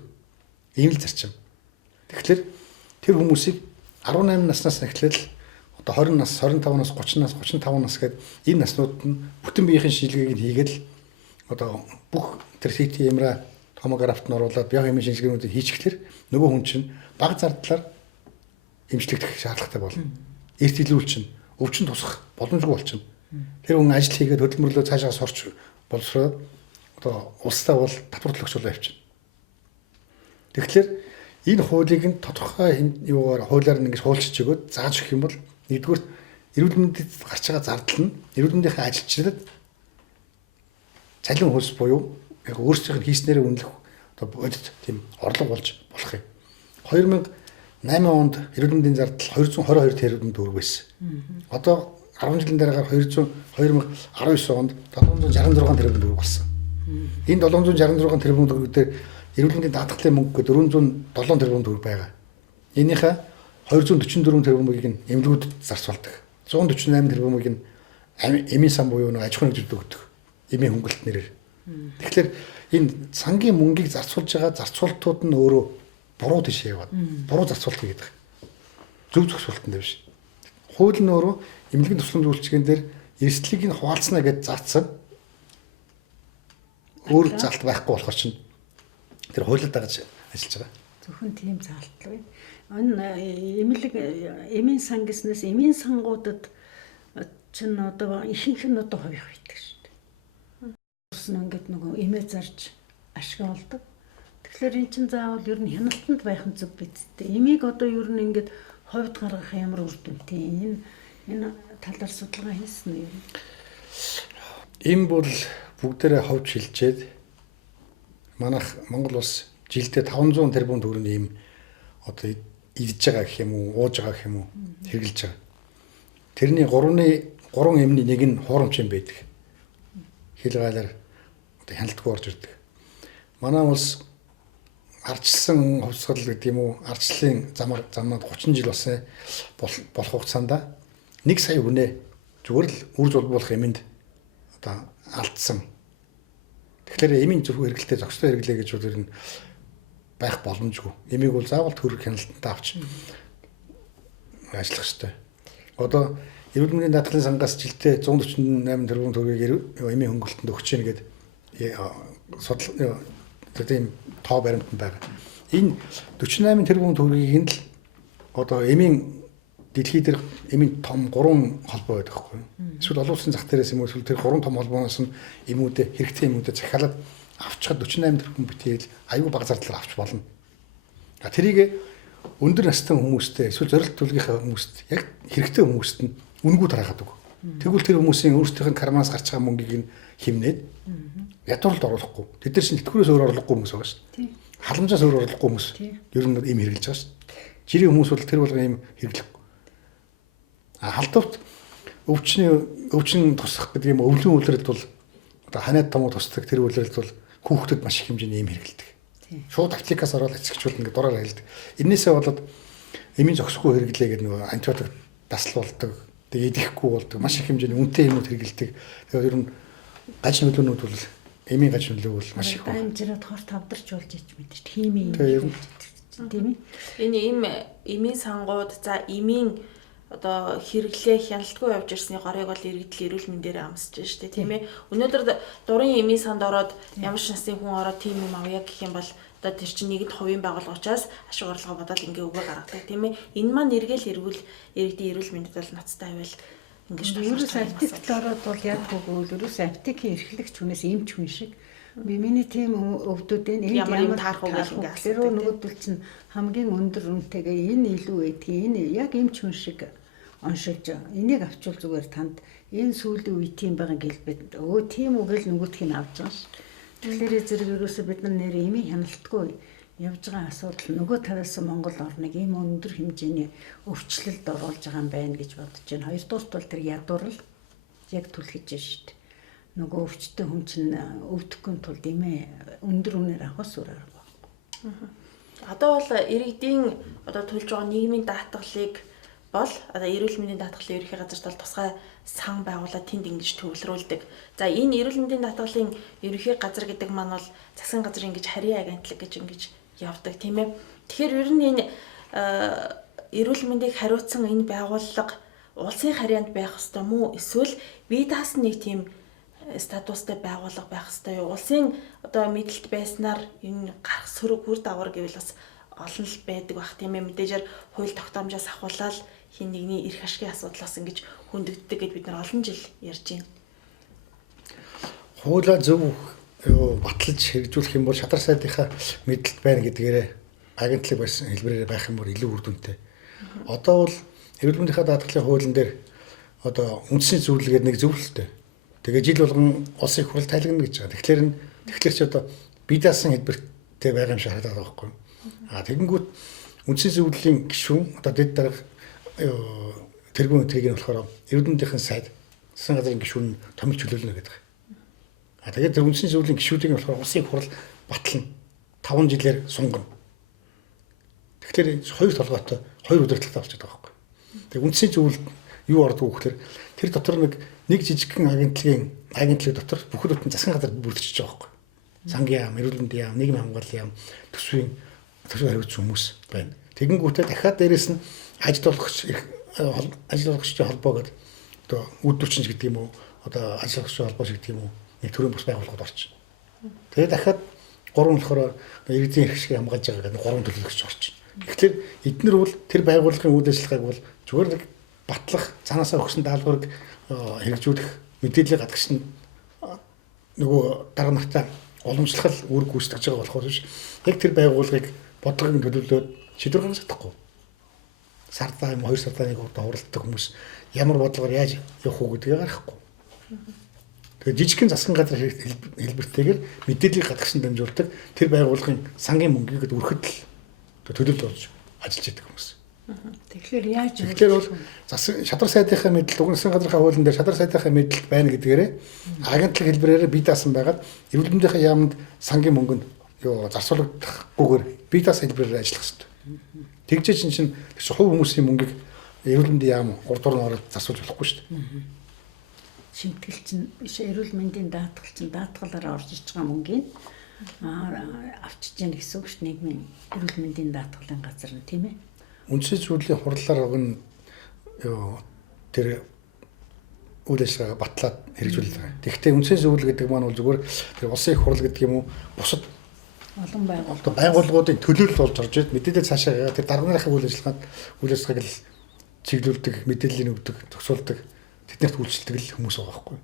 Ийм л зарчим. Тэгэхээр тэр хүмүүсийг 18 наснаас эхлээл одоо 20 нас, 25 нас, 30 нас, 35 нас гэдэг энэ наснууд нь бүтэн биеийн шинжилгээг нь хийгээд л одоо бүх тэр CT MRI томографт нь оруулаад биеийн эмийн шинжилгээнүүдийг хийчихлээр нөгөө хүн чинь бага зардлаар эмчлэгдэх шаардлагатай болно. Эрт илрүүлчин, өвчин тусах боломжгүй болчихно. Тэр хүн ажил хийгээд хөдөлмөрлөө цаашаа сурч боловсроод одоо улстай бол татварлагдж болоо явчихна. Тэгэхээр энэ хуулийг нь тодорхой юугаар хуулиар нь ингэж хуульчиж өгөөд зааж өгөх юм бол нэгдүгээр эрүүл мэндэд гарч байгаа зардал нь эрүүл мэндийн ажилчдад цалин хөлс буюу яг өөрсдийнх нь хийснээрээ үнэлэх одоо бодит тийм орлого болж болох юм. 2008 онд эрүүл мэндийн зардал 222 тэрбум төгрөг байсан. Одоо 10 жилийн дараагаар 2019 онд 766 тэрбум төгрөг болсон. Энэ 766 тэрбум төгрөг дээр эрүүл мэндийн даатгалын мөнгө 407 тэрбум төгрөг байгаа. Энийхээ 244 тэрбумыг нь эмнэлгүүдэд зарцуулдаг. 148 тэрбумыг нь эмийн сан буюу нэг аж ахуйн нэгжүүдэд өгдөг. Эмийн хөнгөлт нэрээр. Тэгэхээр энэ сангийн мөнгийг зарцуулж байгаа зарцуултууд нь өөрөө буруу тийш яваад буруу зарцуулт хийгээд байгаа. Зөв зохицуултанд биш. Хууль нь өөрөө эмнэлгийн тусламж үйлчилгээнд дээр эрсдлийг нь хуваалцна гэж заасан. Өөр залт байхгүй болохоор чинь тэр хуулиар дагаж ажиллаж байгаа. Зөвхөн тийм заалтал бай. Энэ эмийн сан гэснээс эмийн сангуудад чинь одоо ихэнх нь одоо хувих байдаг шүү дээ. Ус нь ингээд нөгөө эмээ зарж ашиг олдог. Тэгэхээр эн чинь заавал ер нь хяналтанд байх нь зөв биз дээ. Эмийг одоо ер нь ингээд ховд гаргах ямар үр дүнтэй энэ талаар судалгаа хийсэн үү? Эм бол бүгдээрээ ховд шилжээд манайх Монгол улс жилдээ 500 тэрбум төгрөгийн эм одоо идж байгаа гэх юм уу, ууж байгаа гэх юм уу хэрэгжилж байгаа. Тэрний 3 эмний нэг нь хуурамч юм байдаг. Хил гайлаар одоо хяналтгүй орж ирдэг. Манай улс ардчилсан хувьсгал гэдэг юм уу, ардчлалын замаар 30 жил болсон болох хугацаанд 1 сая хүнээ зүгээр л үр зулбуулах эмэнд одоо алдсан. Тэгэхээр эмийн зөвхөн хэрэглэлтэй зохистой хэрэглээ гэж үгээр нь байх боломжгүй. Эмийг бол заавал төрөх хяналтанд авч ажиллах хэрэгтэй. Одоо эрүүл мэндийн даатгалын сангаас жилдээ 148 тэрбум төгрөгийг эмийн хөнгөлтөнд өгч ийн гэдэг судал тийм тоо баримтанд байгаа. Энэ 48 тэрбум төгрөгийг нь л одоо эмийн дэлхий дээр эмийн том 3 холбоо байдаг байхгүй юу? Эсвэл олон улсын зах дээрээс юм уу эсвэл тэр 3 том холбооноос нь эмүүдээ хэрэгтэй эмүүдээ захиалаад авчихад 48 тэрбум битээл аюу бага зардлаар авч болно. Тэрийг өндөр настай хүмүүстэй эсвэл зорилт төлгийнхаа хүмүүст яг хэрэгтэй хүмүүст нь үнгүй тарахад үг. Тэгвэл тэр хүмүүсийн өөрсдийнх нь карманаас гарч байгаа мөнгийг нь хэмнээд ядууралд оруулахгүй. Тэд нар чинь тэтгэврээс өөр оруулахгүй хүмүүс байгаа шүү дээ. Халамжаас өөр оруулахгүй хүмүүс. Ер нь им хэрэгжилж байгаа шүү дээ. Жирийн хүмүүс бол тэр болгон им хэрэглэхгүй. Халдварт өвчин тусах гэдэг юм өвлөн үйлрэлд бол одоо ханаад томоо тусдаг тэр үйлрэлд бол хүүхдэд маш их хэмжээний им хэрэгэлдэг. Шууд аптекаас ороод эцэгчүүд ингээд дураар хэлдэг. Энээсээ болоод эмийн зохисгүй хэрэглээ гэдэг нөгөө антибиотик таслуулдаг. Тэгээ идэхгүй болдог. Маш их хэмжээний үнэтэй юмуд хэрэгэлдэг. Тэгээд ер нь гаж нөлөөнүүд бол эмийн гаж нөлөө бол маш их. Амжираад хор тавдарч болж ич мэдэрч химийн тийм ээ. Энэ эмийн сангууд за эмийн одоо хэрэглээ хяналтгүй явж ирсний горыг бол иргэдэл эрүүл мэндээр амсаж байна шүү дээ тийм ээ. Өнөөдөр дурын эмийн санд ороод ямар ч насны хүн ороод тийм юм авъя гэх юм бол одоо тэр чинь нэгд хувийн байгууллага учраас ашиг орлого бодоод ингээ өгөө гаргадаг тийм ээ. Энэ маань эргэл иргэдийн эрүүл мэндэд бол ноцтой байвал ингэж ерөөс аптект ороод бол яадаггүй ерөөс аптекийн эрхлэгч хүнээс эмч хүн шиг миний тийм өвдөд энэ ямар таарах уу гэж ингээ асуудаг. Нөгөөдөл чинь хамгийн өндөр үнэтэйгээ энэ илүү байдгийг энэ яг эмч хүн шиг оншилж энийг авчвал зүгээр танд энэ сүүлийн үе тийм байгаа гэлбэд өө тийм үгээл нөгөөдхийг авч байгаа ш. Тэгэхээр зэрэг ерөөсө бид нар нэр эмийн хяналтгүй явж байгаа асуудал нөгөө талаас Монгол орныг ийм өндөр хэмжээний өвчлөлд оруулж байгаа юм байна гэж бодож байна. Хоёрдугаарт бол тэр ядуурл яг түлхэж байна шүү дээ. Нөгөө өвчтөй хүн чинь өвдөхгүй тулд эмээ өндөр үнээр авахс өөр арга байхгүй. Одоо бол иргэдийн одоо төлж байгаа нийгмийн даатгалыг бол одоо эрүүл мэндийн даатгалын ерөнхий газарт бол тусгай сан байгуулаад тэнд ингэж төвлөрүүлдэг. За энэ эрүүл мэндийн даатгалын ерөнхий газар гэдэг маань бол засгийн газрын ингэж харийн агентлаг гэж ингэж явдаг тийм ээ. Тэгэхээр ер нь энэ эрүүл мэндийг хариуцсан энэ байгууллага улсын харьяанд байх ёстой мүү? Эсвэл бие даасан нэг тийм статустай байгууллага байх ёстой юу? Улсын одоо мэдлэлт байснаар энэ гарах сөрөг үр дагавар гэвэл бас олон л байдаг бах тийм ээ. Мэдээжээр хууль тогтоомжоос ахуулаад хин нэгний эрх ашигын асуудлаас ингэж хөндөгддөг гэд бид нар олон жил ярьж байна. Хуулаа зөв баталж хэрэгжүүлэх юм бол шадар сайдынхаа мэдлэлт байна гэдгээрээ агентлаг байсан хэлбэрээр байх юм бол илүү үр дүнтэй. Одоо бол эрүүл мэндийн даатгалын хуулийн дээр одоо үндсийн зөвлөлгээд нэг зөвлөлттэй. Тэгээ жил болгон улсын их хурл тайлгна гэж байгаа. Тэгэхээр ч одоо бие даасан хэлбэртэй байгаа юм шиг харагдаад байгаа байхгүй. Тэгэнгүүт үндсийн зөвлөлийн гишүүн одоо дэд дарга тэргүүн өдрийг нь болохоор эрүүл мэндийн сайд засгийн газрын гишүүн томилж чөлөөлнө гэдэг. Тэгээд тэр үндсийн зөвлөлийн гишүүдийг нь болохоор улсын их хурл батлна. 5 жилээр сунгана. Тэгэхээр хоёр толгойтой хоёр удирдлагатай болчиход байгаа байхгүй. Тэгээ үндсийн зөвлөлд юу ордог вэ гэхээр тэр дотор нэг жижигхэн агентлаг дотор бүхэл бүтэн засгийн газар бүрдчихэж байгаа байхгүй. Сангийн яам, эрүүл мэндийн яам, нийгмийн хамгааллын яам, төсвийн хариуцсан хүмүүс байна. Тэгэнгүүтээ дахиад дээрэс нь ажилтгуулагчдын холбоо гэдэг одоо үйлдвэрчинч гэдэг юм уу, одоо ажилтгуулагчдын холбоо гэдэг юм уу, нэг төрлийн бус байгууллагад орчих. Тэгээд дахиад 3 болохоор иргэдийн эрх ашиг хамгаалж байгаа гэдэг 3 төлөөлөгч орчих. Тэгэхээр эдгээр бол тэр байгууллагын үйл ажиллагааг бол зүгээр нэг батлах, цаанаасаа өгсөн даалгаврыг хэрэгжүүлэх, мэдээлэл гадагш нь нөгөө дарга нартаа уламжлах үр гүйцэтгэж байгаа болохоор биш. Яг тэр байгууллагыг бодлогын төлөвлөөд шийдвэр гаргаж чадахгүй. Сардаа юм 2 сардаа нэг удаа хуралддаг хүмүүс ямар бодлогоор яаж явах уу гэдгийг гаргахгүй. Тэгээд жижигхэн засгийн газар хэлбэртэйгээр мэдээллийг гадагш нь дамжуулдаг тэр байгууллагын сангийн мөнгийг өрхөд төлөвлөлт болж ажиллаж байдаг хүмүүс. Тэгэхээр яаж бол шадар сайдынхаа мэдлэл угнасан газрынхаа хуулийн дээр шадар сайдынхаа мэдлэл байна гэдгээрээ агентлаг хэлбэрээр бие даасан байгаад эрүүл мэндийн яамд сангийн мөнгөнд зарцуулагдахгүйгээр бие даасан хэлбэрээр ажиллах хэрэгтэй. Тэгжээ чинь хувь хүмүүсийн мөнгийг эрүүл мэндийн яам урдуур нь ороод зарцуулж болохгүй шүү дээ. Шимтгэл чинь эрүүл мэндийн даатгал чинь даатгалаар орж иж байгаа мөнгөний авчиж яах гэсэн үг шүү дээ. Нийгмийн эрүүл мэндийн даатгалын газар нь тийм ээ. Үндсийн зөвлөлийн хурлаар өгнө тэр үйл ажиллагаа батлаад хэрэгжүүлж байгаа. Тэгэхдээ үндсийн зөвлөл гэдэг маань бол зүгээр тэр улсын их хурл гэдэг юм уу бусад олон байгууллагуудын төлөөлөл болж орж ирээд мэдээлэл цаашаа тэр дарга нарын үйл ажиллагааг л чиглүүлдэг, мэдээллийг өгдөг, зохицуулдаг, тэднэрт үйлчлдэг л хүмүүс байгаа байхгүй.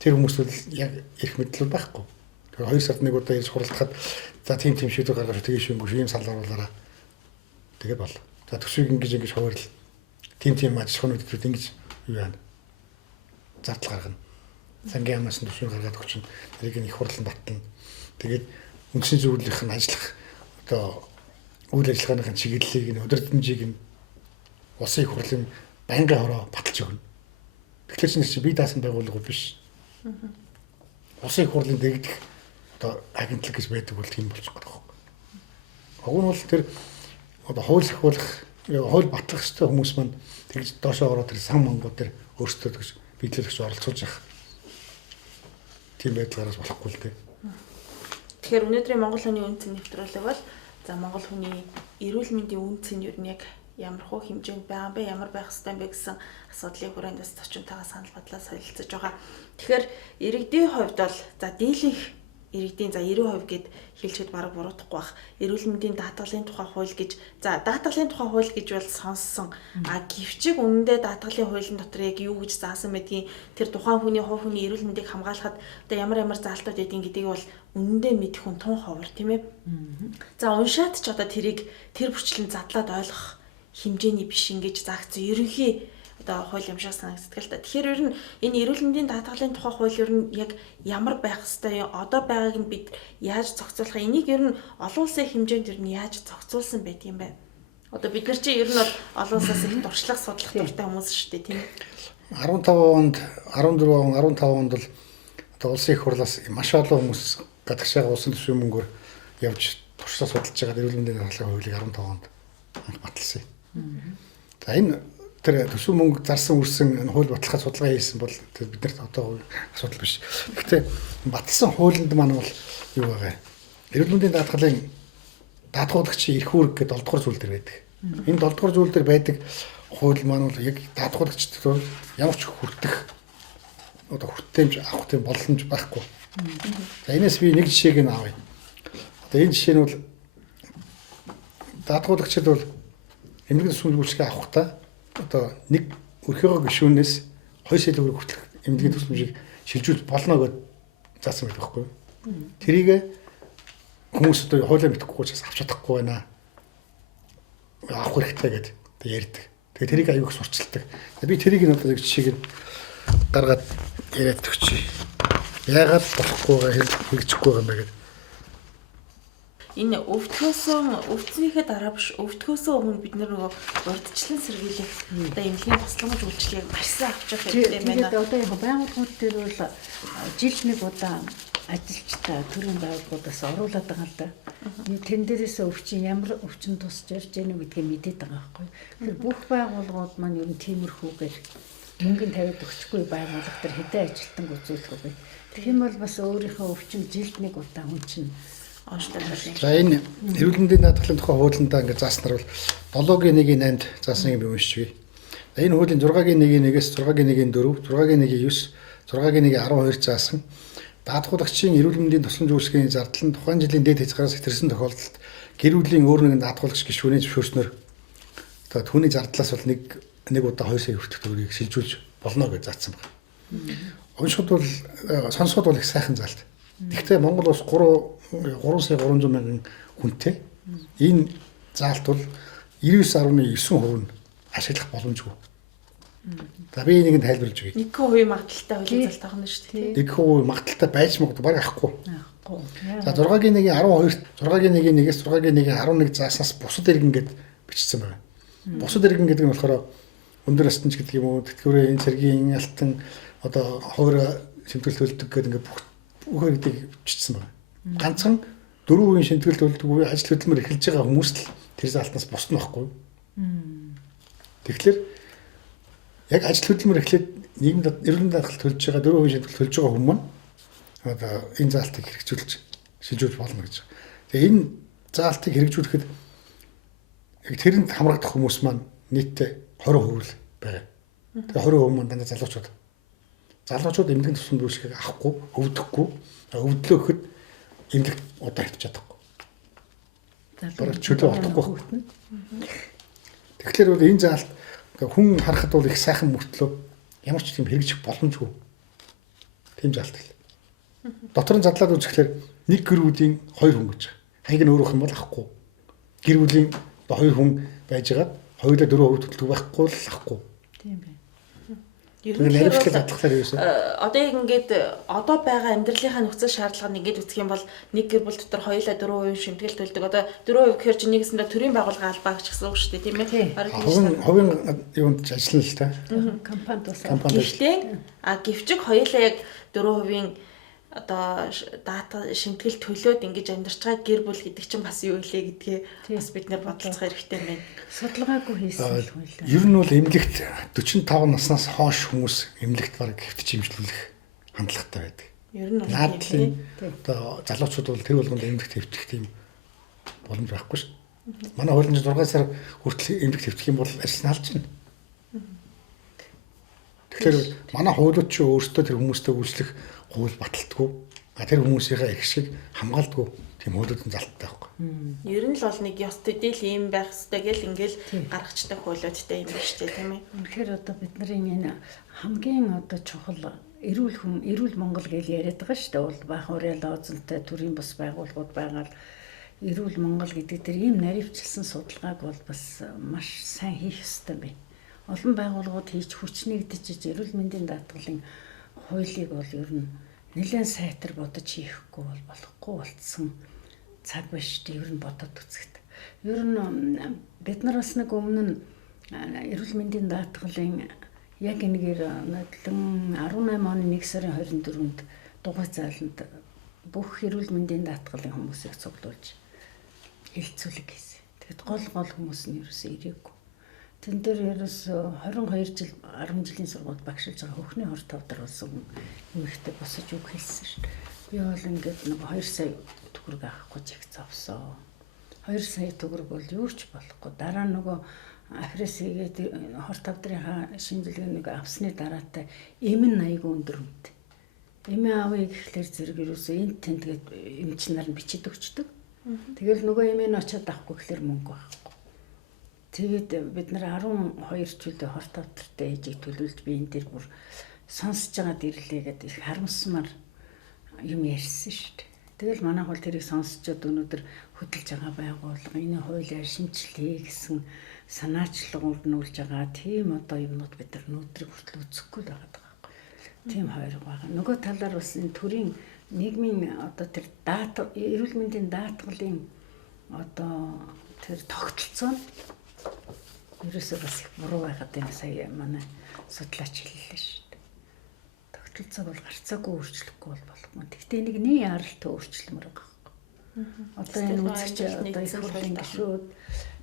Тэр хүмүүс бол яг их мэдлэл байхгүй. Тэр 2 сард нэг удаа ирж хуралдахад за тийм шийдвэр гаргаж тэгээ шимгүй ийм салаар болоораа тэгээд бол. За төсвийг ингэж хуваарлаа. Тим ажил хөнөөлөлтөд ингэж юу яана. Зардал гаргана. Сангийн яамаас нь төсвийг гаргаад өгч тэрийг их хурлан батлна. Тэгээд үндсийн зөвлөлийнх нь ажиллах одоо үйл ажиллагааныхын чиглэлийг нь удирдамжийг нь улсын их хурлын байнгын хороо баталж өгнө. Тэгэхээр чи бие даасан байгууллага биш. Улсын их хурлын дэгдэх одоо агентлаг гэж байдаг бол тийм болчих гээд байгаа. Уг нь бол тэр одоо хууль ахиулах, хууль батлах ёстой хүмүүс маань тэгж доошоо ороод тэр сан монгууд тэр өөрсдөө тэгж биелүүлэгч оролцуулж явах. Тийм байдлаараас болохгүй л дээ. Тэгэхээр өнөөдрийн Монгол хүний үн цэн нэвтрүүлэг бол за Монгол хүний эрүүл мэндийн үн цэн юу нэг ямар хөө хэмжээнд байгаа бэ, ямар байх ёстой бэ гэсэн асуудлыг хүрээндээс зочинтойгоо санал бодлоо солилцож байгаа. Тэгэхээр иргэдийн хувьд бол за дийлэнх иргэдийн за 90% гэд хэлчихэд бараг буруудахгүй бах. Эрүүл мэндийн даатгалын тухай хууль гэж за даатгалын тухай хууль гэж бол сонссон. Гэвчиг үнэндээ даатгалын хуулийн дотор яг юу гэж заасан байдгийг тэр тухайн хүний хувь хүний эрүүл мэндийг хамгаалахад одоо ямар заалтууд байдгийг гэдгийг бол үнэндээ мэдэх хүн тун ховор тийм ээ. За уншаад ч одоо тэрийг тэр бүрчлэн задлаад ойлгох хэмжээний биш ингэж заагдсан. Ерөнхий одоо хууль юмшаа санагддаг л та. Тэгэхээр ер нь энэ эрүүл мэндийн даатгалын тухай хууль ер нь яг ямар байх ёстой юм? Одоо байгааг нь бид яаж зохицуулах? Энийг ер нь олон улсын хэмжээнд ер нь яаж зохицуулсан байд юм бэ? Одоо бид нар чинь ер нь бол олон улсаас их туршлага судлах дуртай хүмүүс шүү дээ, тийм ээ. 15 онд, 14 он, 15 онд бол одоо улсын их хурлаас маш олон хүмүүс гадагшаага улсын төсвийн мөнгөөр явж туршлага судалж байгаа эрүүл мэндийн даатгалын хуулийг 15 онд баталсан. За энэ тэр төсвийн мөнгө зарсан үрсэн хууль баталгах судалгаа хийсэн бол биднэрт одоо асуудал биш. Гэхдээ баталсан хуулинд маань бол юу байгаа? Эрүүл мэндийн даатгалын даатгуулагчийн эрх үүрэг гэдэг 7 дугаар зүйл дээр байдаг. Энэ 7 дугаар зүйл дээр байдаг хууль маань бол яг даатгуулагчдад бол ямар ч хүртэх одоо хүртээмж авах тийм боломж байхгүй. За энэс би нэг жишээг нь авъя. Одоо энэ жишээ нь бол даатгуулагчид бол эмнэлгийн төсвийн үйлчлэгээ авахдаа одоо нэг өрхөөгөө гишүүнээс 2 сая төгрөг хүртэлх эмнэлгийн төсвөмжийг шилжүүлж болно гэж заасан байдаг байхгүй. Тэрийг хүмүүс одоо хуулиа мэдхгүй ч авч чадахгүй байна. Авах хэрэгтэй гэдэг ярьдаг. Тэгээ тэрийг аюул сурчилдаг. Би тэрийг нь одоо жишээг нь гаргаад яриад өгчий. Яагаад болохгүйгээ хэрэгжихгүй юм бэ гэдэг. Энэ өвдснийхээ дараа биш өвдөхөөсөө өмнө бид нөгөө урдчлан сэргийлэх одоо эмнэлгийн тусламж үйлчлэгийг маш сайн авч явах хэрэгтэй юм байна. Тэгээд одоо яг байгууллагууд дээр бол жилд нэг удаа ажилчдаа төрийн байгууллагуудаас оруулаад байгаа л да. Тэн дээрээс өвчин ямар өвчин тусч ирж яах вэ гэдгийг мэдээд байгаа байхгүй. Тэгэхээр бүх байгууллагууд маань ер нь тиймэрхүүгээр мөнгөнд тавиад өгчихгүй байгууллага төр хэдэн ажилтнаг үзүүлэх вэ. Тийм бол бас өөрийнхөө өвчин жилд нэг удаа хүн чинь онцлог байна. За энэ эрүүл мэндийн даатгалын тухай хуулиндаа ингээд зааснаар бол 7-гийн 1-ийн 8-д заасан юм уншиж бий. Энэ хуулийн 6-гийн 1-ээс 6-гийн 1-ийн 4, 6-гийн 1-ийн 9, 6-гийн 1-ийн 12 заасан даатгуулагчийн эрүүл мэндийн тусламж үйлчилгээний зардал нь тухайн жилийн дээд хязгаараас хэтэрсэн тохиолдолд гэр бүлийн өөр нэгэн даатгуулагч гишүүний зөвшөөрснөөр одоо түүний зардлаас бол нэг удаа 2 сая хүртэлх төгрөгийг шилжүүлж болно гэж заасан байна. Уншихад бол сонсоход бол их сайхан залт. Гэхдээ Монгол улс 3 сая 300 мянган хүнтэй. Энэ заалт бол 99.9% нь ашиглах боломжгүй. За би энийг тайлбарлаж өгье. 1% магадaltaй хуулийн залт авах нь шүү дээ. 1% магадaltaй байж магадгүй баг ахгүй. За 6-гийн 1-ийн 12, 6-гийн 1-ийн 1-ээс 6-гийн 1-ийн 11 зааснаас бусад иргэн гэд бичсэн байна. Бусад иргэн гэдэг нь болохоор өндөр настамж гэдэг юм уу, тэтгэврийн цэргийн алтан одоо хойроо шимтгэл төлдөг гэдэг ингээд бүх иргэдийг бичсэн байна. Ганцхан 4% шимтгэл төлдөг үе ажил хөдөлмөр эхэлж байгаа хүмүүст л тэр заалтнаас босно байхгүй. Тэгэхээр яг ажил хөдөлмөр эхлээд нийгэмд эрүүл мэндийн даатгал төлж байгаа 4% шимтгэл төлж байгаа хүмүүс маань одоо энэ заалтыг хэрэгжүүлж шилжүүлж болно гэж. Тэгээ энэ заалтыг хэрэгжүүлэхэд яг тэрэнд хамрагдах хүмүүс маань нийтдээ 20% л байгаа. Тэгээ 20% маань дандаа залуучууд. Залуучууд эмнэлгийн тусламж үйлчилгээг авахгүй, өвдөхгүй, өвдлөө гэхэд эмнэлэгт удаа хөвч чадахгүй. Бараг чөлөө олдохгүй. Тэгэхээр бол энэ заалт хүн харахад бол их сайхан мөртлөө ямар ч тийм хэрэгжих боломжгүй. Тийм заалт л. Дотор нь задлаад үзэхлээр нэг гэр бүлийн 2 хүн гэж. Хаяг нь өөрөөх юм бол ахгүй. Гэр бүлийн 2 хүн байжгаад хоёулаа 4% төлдөг байхгүй л ахгүй. Тийм байна. Одоо яг ингээд одоо байгаа амьдралынхаа нөхцөл шаардлагыг ингээд үзэх юм бол нэг гэр бүл дотор хоёулаа 4% шимтгэл төлдөг. Одоо 4% гэхээр чинь нэгэсэндээ төрийн байгууллага албаа гэж гэсэн үг шүү дээ, тийм ээ. Хувийн юунд ажиллана л та. Компанид бас. Гэхдээ гэвчиг хоёулаа яг 4%-ийн одоо дата шимтгэл төлөөд ингэж амьдарч байгаа гэр бүл гэдэг чинь бас юу илээ гэдгээ бас бид нэр бодолцох хэрэгтэй юм байна. Судалгаагүй хийсэн л байлаа. Ер нь бол эмнэлэгт 45 наснаас хойш хүмүүс эмнэлэгт бараг хэвтэж имжлүүлэх хандлагатай байдаг. Ер нь бол наадлын одоо залуучууд бол тэр болгонд эмнэлэгт хэвтэх тийм боломж байхгүй шүү. Манай хуулийн 6 сар хүртэл эмнэлэгт хэвтэх юм бол ажил нь алж байна. Тэгэхээр манай хуулиуд ч өөрсдөө тэр хүмүүстэй үйлчлэх хууль баталтгүй. Тэр хүмүүсийнхээ эрх шиг хамгаалдаггүй тийм хуулиудын залттай байхгүй. Ер нь л бол нэг ёс төдийл юм байх хэрэгтэй гэл ингээл гаргачтай хуулиудтай юм байна шүү дээ, тийм ээ. Үнэхээр одоо бидний энэ хамгийн одоо чухал эрүүл Монгол гэж яриад байгаа шүү дээ. Бол баах уриал оозонтой төрийн бас байгууллагууд байгаа л эрүүл Монгол гэдэг тэр ийм наривчлсан судалгааг бол бас маш сайн хийх ёстой байна. Олон байгууллагууд хийж хүчнэгдэж эрүүл мэндийн даатгалын хуулийг бол ер нь нэлээд сайтар бодож хийхгүй бол болохгүй болцсон цаг байна шүү дээ. Ер нь бодоод үзэхэд. Ер нь бид нар бас нэг өмнө нь эрүүл мэндийн даатгалын яг энэгээр 18 оны 1 сарын 24-нд дугуй зааланд бүх эрүүл мэндийн даатгалын хүмүүсийг цуглуулж хилцүүлэг хийсэн. Тэгэд гол хүмүүс нь ерөөсөө ирээгүй. Тэн дээр ерөөс 22 жил 10 жилийн сургууль багшилж байгаа хөхний хор тавдар болсон юм ихтэй босож үг хэлсэн шүү дээ. Би бол ингээд нэг 2 сая төгрөг авахгүй жиг зовсон. 2 сая төгрөг бол юу ч болохгүй. Дараа нөгөө Афрес хийгээд хорт авдрынхаа шинжилгээнийг авсны дараатай эмэн аягүй өндөр үнэтэй. Эмээ авъя гэхлээр зэрэг юусоо энд тэнд тэгээд эмч нар нь бичиж өгчдөг. Тэгэл нөгөө эмээ нь очиод авахгүй гэхлээр мөнгө байхгүй. Тэгээд бид нар 12 жилдээ хорт авдартай ээжийг төлөвлөж би энэ дээр бүр сонсож байгаа дэрлээ гэдэг их харамсмаар юм ярьсан шүү дээ. Тэгэл манайх бол тэрийг сонсчод өнөөдөр хөдөлж байгаа байгууллага энэ хуулиар шинжилгээ гэсэн санаачлал өрнүүлж байгаа тийм одоо юмнууд бид нар өнөөдрийг хүртэл үзэхгүй л байгаа. Тийм хоёр байгаа. Нөгөө талаар бас энэ төрийн нийгмийн одоо тэр эрүүл мэндийн даатгалын одоо тэр тогтолцоо нь ерөөсөө бас их буруу байгаад байна. Сая манай судлаач хэллээ шүү дээ. Тогтолцоог бол гарцаагүй өөрчлөхгүй бол болохгүй. Гэхдээ нэг нэг аралтай өөрчлөмөр байгаа. Одоо энэ үзэгч одоо их хурлын гишүүд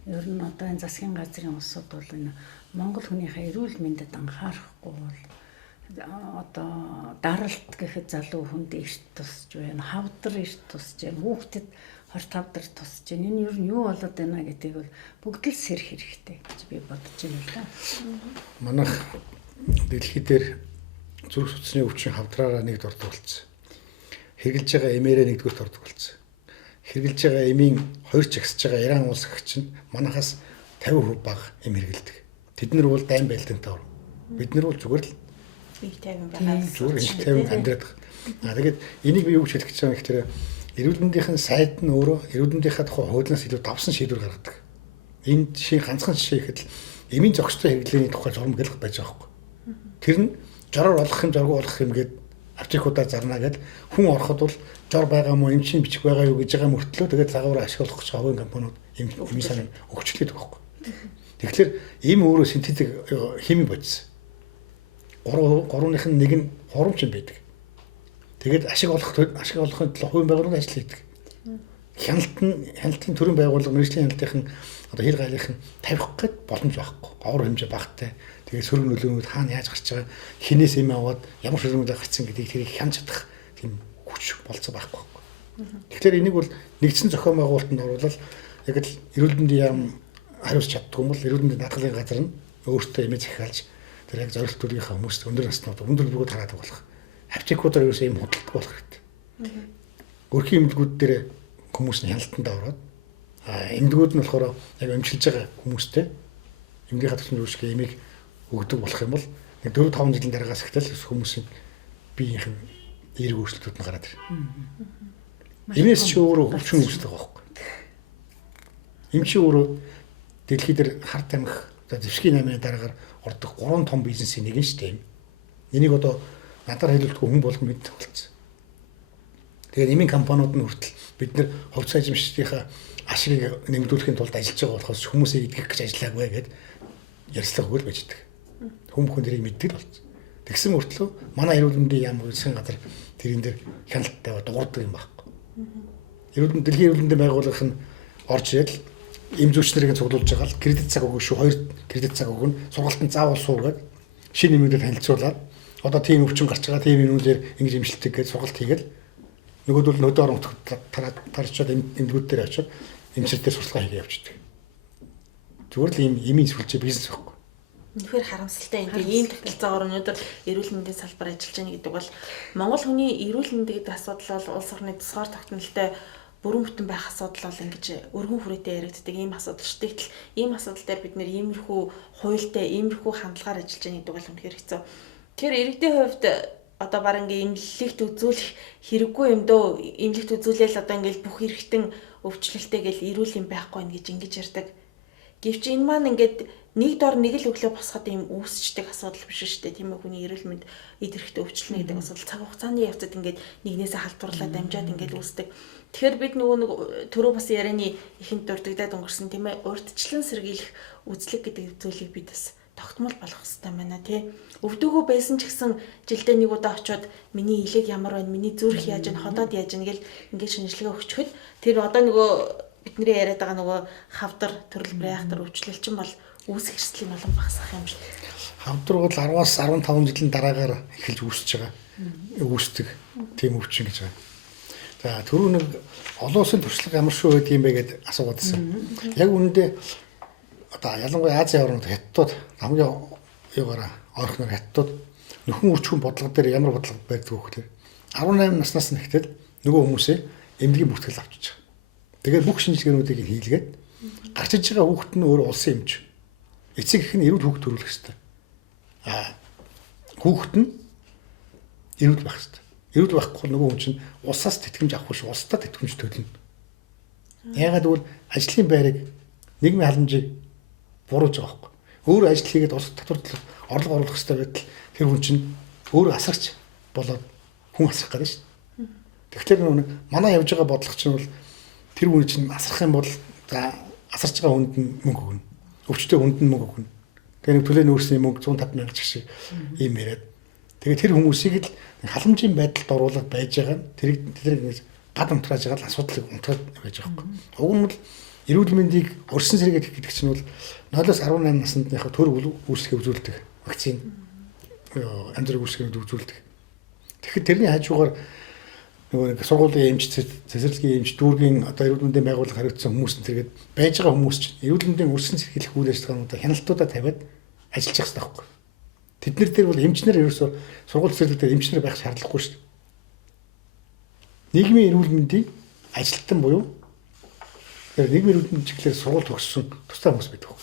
ер нь одоо энэ засгийн газрын улсууд бол энэ Монгол хүнийхээ эрүүл мэндэд анхаарахгүй бол одоо даралт гэхэд залуу хүнд эрт тусч байна, хавдар эрт тусч байна, хүүхдэд хорт хавдар тусч байна. Энэ ер нь юу болоод байна гэдгийг бол бүгд л сэрх хэрэгтэй гэж би бодож байна л да. Манайх дэлхий дээр зүрх судасны өвчин хавдраараа нэгд ордог болсон. Хэрглэж байгаа эмээрээ нэгдүгürt ордог болсон. Хэрглэж байгаа эмийн хоёр чагсаж байгаа Иран улс гэгч нь манайхаас 50% бага эм хэргэлдэг. Тэд нар бол дайм байлдантай орно. Бид нар бол зүгээр л их 50 байгаа. Зүгээр их 50 амьдраад байгаа. Тэгээд энийг би юу гэж хэлэх гэж байгаа гэхээр эрүүл мэндийн сайд нь өөрөө эрүүл мэндийнхаа тухай хуулиас илүү давсан шийдвэр гаргадаг. Энэ жишээ ганцхан жишээ ихэд л эмийн зохистой хэрэглээний тухай журам гэлэх байж байгаа байхгүй. Тэр нь жороор олох юм, жоргоо олох юм гээд аптекуудаар зарна гэд хүн ороход бол жор байгаа мó эмчийн бичих байгаа юу гэж байгаа мөртлөө тэгээд загвараа ашиглах гэж хавийн компаниуд эмийн сан өгчлээд байгаа байхгүй. Тэгэхээр ийм өөрөө синтетик хими бодис. Гурвных нь нэг нь хурамч юм байдаг. Тэгээд ашиг олохын тулд хувийн байгууллагын ажил хийдэг. Хяналтын төрийн байгууллага мэргэжлийн хяналтын одоо хэр гайлынх нь тавих гээд боломж байхгүй. Овор хэмжээ багтай. Тэгээд сөрөг нөлөөнүүд хаана яаж гарч байгаа, хинээс юм аваад ямар шүрмүүдээр гарцсан гэдгийг тэрийг хянаж чадах тийм хүч болцоо байхгүй. Тэгэхээр энийг бол нэгдсэн зохион байгуулалтанд оруулаад яг л эрүүл мэндийн яам хариуцж чаддгүй бол эрүүл мэндийн даатгалын газар нь өөртөө эмээ захиалж тэр яг зорилт төрийнхаа хүмүүст өндөр наснууд өндөр бүлгүүд хараадаг болох. Аптекуудаар ерөөсөө юм худалдаггүй болох хэрэгтэй. Өрхийн эмнэлгүүд дээр хүмүүс нь хяналтанд ороод эмнэлгүүд нь болохоор яг эмчилж байгаа хүмүүстэй эмнэлгийн хатгалын үүсгээ эмийг өгдөг болох юм бол нэг 4-5 жилийн дараагаас ихтэл хүмүүсийн биеийнх нь эерэг өөрчлөлтүүд нь гараад ирнэ. Эмээс чи өөрөө өвчин үүсдэг байхгүй. Эм чи өөрөө дэлхий дээр харт амих дэвшгийн 8-ны дараагаар ордог 3 том бизнесийн нэг нь шүү дээ. Энийг одоо надаар хэлэлтгүй хүн болгон мэддэг болсон. Тэгээд эмийн компаниуд нь хүртэл бид нар хувьцаа эзэмшигчдийнхаа ашигыг нэмэгдүүлэхийн тулд ажиллаж байгаа болохоос хүмүүсээ идгэх гэж ажиллаагүй гэдээ ярьцлага өгөл байж байгаа. Хүн тэрийг мэддэг болсон. Тэгсэн мөртлөө манай эрүүл мэндийн яам засгийн газар тэрэн дээр хяналттай дуурдаг юм байхгүй. Дэлхийн эрүүл мэндийн байгууллага нь орж ирэл эм зүйчнэрийг цуглуулж байгаа л кредит цаг өгөх шүү. 2 кредит цаг өгнө. Сургалтанд заавал суугаад шинэ нэмэгдэл танилцуулаад одоо тийм өвчин гарч байгаа, тийм нэмүүдээр ингэж эмчилдэг гэж сургалт хийгээл нөгөөдөл нөдөө орон тарчаад эмнэлгүүд дээр очиод эмчилэл дээр сурталчилгаа хийгээ явчихдаг. Зүгээр л ийм эмийн сүлжээ бизнес байхгүй. Үнэхээр харамсалтай энэ ийм тогтолцоогоор өнөөдөр эрүүл мэндийн салбар ажиллаж байна гэдэг бол Монгол хүний эрүүл мэндийн гэдэг асуудал бол улс орны тусгаар тогтнолтой бүрэн бүтэн байх асуудал бол ингэж өргөн хүрээтэй яригддаг ийм асуудал шүү дээ. Гэтэл ийм асуудал дээр бид нэр иймэрхүү хуультай, иймэрхүү хандлагаар ажиллаж байгаа гэдэг бол үнэхээр хэцүү. Тэгэхээр иргэдийн хувьд одоо баг ингээ эмнэлэгт үзүүлэх хэрэггүй юм дөө. Эмнэлэгт үзүүлээл одоо ингээл бүх эргэтэн өвчлөлтэй гэл эрүүл юм байхгүй нэ гэж ингэж ярьдаг. Гэвч энэ маань ингээд нэг дор нэг л өглөө босоход ийм үүсчдэг асуудал биш шүү дээ. Тийм ээ, хүний эрүүл мэнд эд хэрэгтэй өвчлөнө гэдэг асуудал цаг хугацааны явцад ингээд нэгнээсээ халдварлаад дамжаад ингээд үүсдэг. Тэгэхээр бид нөгөө түрүү бас ярианы ихэнд дурддагдаад өнгөрсөн тийм ээ, урьдчилан сэргийлэх үзлэг гэдэг зүйлийг бид бас тогтмол болох хэрэгтэй байна тий. Өвдөгөө байсан ч гэсэн жилдээ нэг удаа очиод миний илэг ямар байна, миний зүрх яаж байна, ходоод яаж байна гэл ингээд шинжилгээ өгчөхөд тэр одоо нөгөө бидний яриад байгаа нөгөө хавдар төрөл реактор өвчлөлчин бол үүсэх эрсдлийн улам багасах юм шүү дээ. Хавдар бол 10-аас 15 жилийн дараагаар эхэлж үүсэж байгаа. Үүсдэг тийм өвчин гэж байна. За түрүү нэг олон улсын туршлага ямар шүү гэдэг юм бэ гэд асуугаад байсан. Яг үүндээ одоо ялангуяа Азийн орнууд хятадууд хамгийн юугаараа ойрхоноор хятадууд нөхөн үрчүүн бодлого дээр ямар бодлого байдаг вэ гэхээр 18 наснаас нь ихтэл нөгөө хүмүүсээ эмнэлгийн бүртгэл авчиж байгаа. Тэгээд бүх шинжилгээнүүдийг хийлгээд гарч иж байгаа хүүхэд нь өөр улсын эмч. Эцэг их нь эрүүл хүүхэд төрүүлэх хэрэгтэй. Хүүхэд нь эрүүл байх хэрэгтэй. Эрүүл байхгүй нөгөө хүн чинь улсаас тэтгэмж авахгүй шүү, улсдаа тэтгэмж төлнө. Ягаад гэвэл ажлын байрыг нийгмийн халамжийг буруулж байгаа байхгүй. Өөр ажил хийгээд улс татварлах орлого оруулах хэрэгтэй байтал тэр хүн чинь өөр асарч болоод хүн асрах гэдэг шүү. Тэгэхээр нэг манай явж байгаа бодлого чинь бол тэр хүн чинь асрах юм бол за асарч байгаа хүнд нь мөнгө өгнө. Өвчтөе хүнд нь мөнгө өгнө. Тэгээ нэг төлөөний өөрсний мөнгө 150 мянга шиг ийм яриад. Тэгээ тэр хүмүүсийг л халамжийн байдалд оруулаад байж байгаа нь тэрийг гад унтрааж байгаа л асуудлыг унтраад байж байгаа байхгүй. Уг нь бол эрүүл мэндийг урьдчилан сэргээд гэдэг чинь бол 0-18 насныхаа төр үйлчлэгээ үзүүлдэг вакцин янз бүрийн үйлчлэгээнүүд үзүүлдэг. Тэгэхээр тэрний хажуугаар нөгөө нэг сургуулийн эмч, цэцэрлэгийн эмч, дүүргийн одоо эрүүл мэндийн байгууллага хариуцсан хүмүүс нь тэргээд байж байгаа хүмүүс чинь эрүүл мэндийн урьдчилан сэргийлэх үйл ажиллагаануудаа хяналтуудаа тавиад ажиллаж явах хэрэгтэй байхгүй. Тэднэр дээр бол эмчнэр ерөөсөө сургууль цэцэрлэг дээр эмчнэр байх шаардлагагүй шүү дээ. Нийгмийн эрүүл мэндийн ажилтан буюу тэр нийгмийн эрүүл мэндийн чиглэлээр сургууль төгссөн тустай хүмүүс байдаг.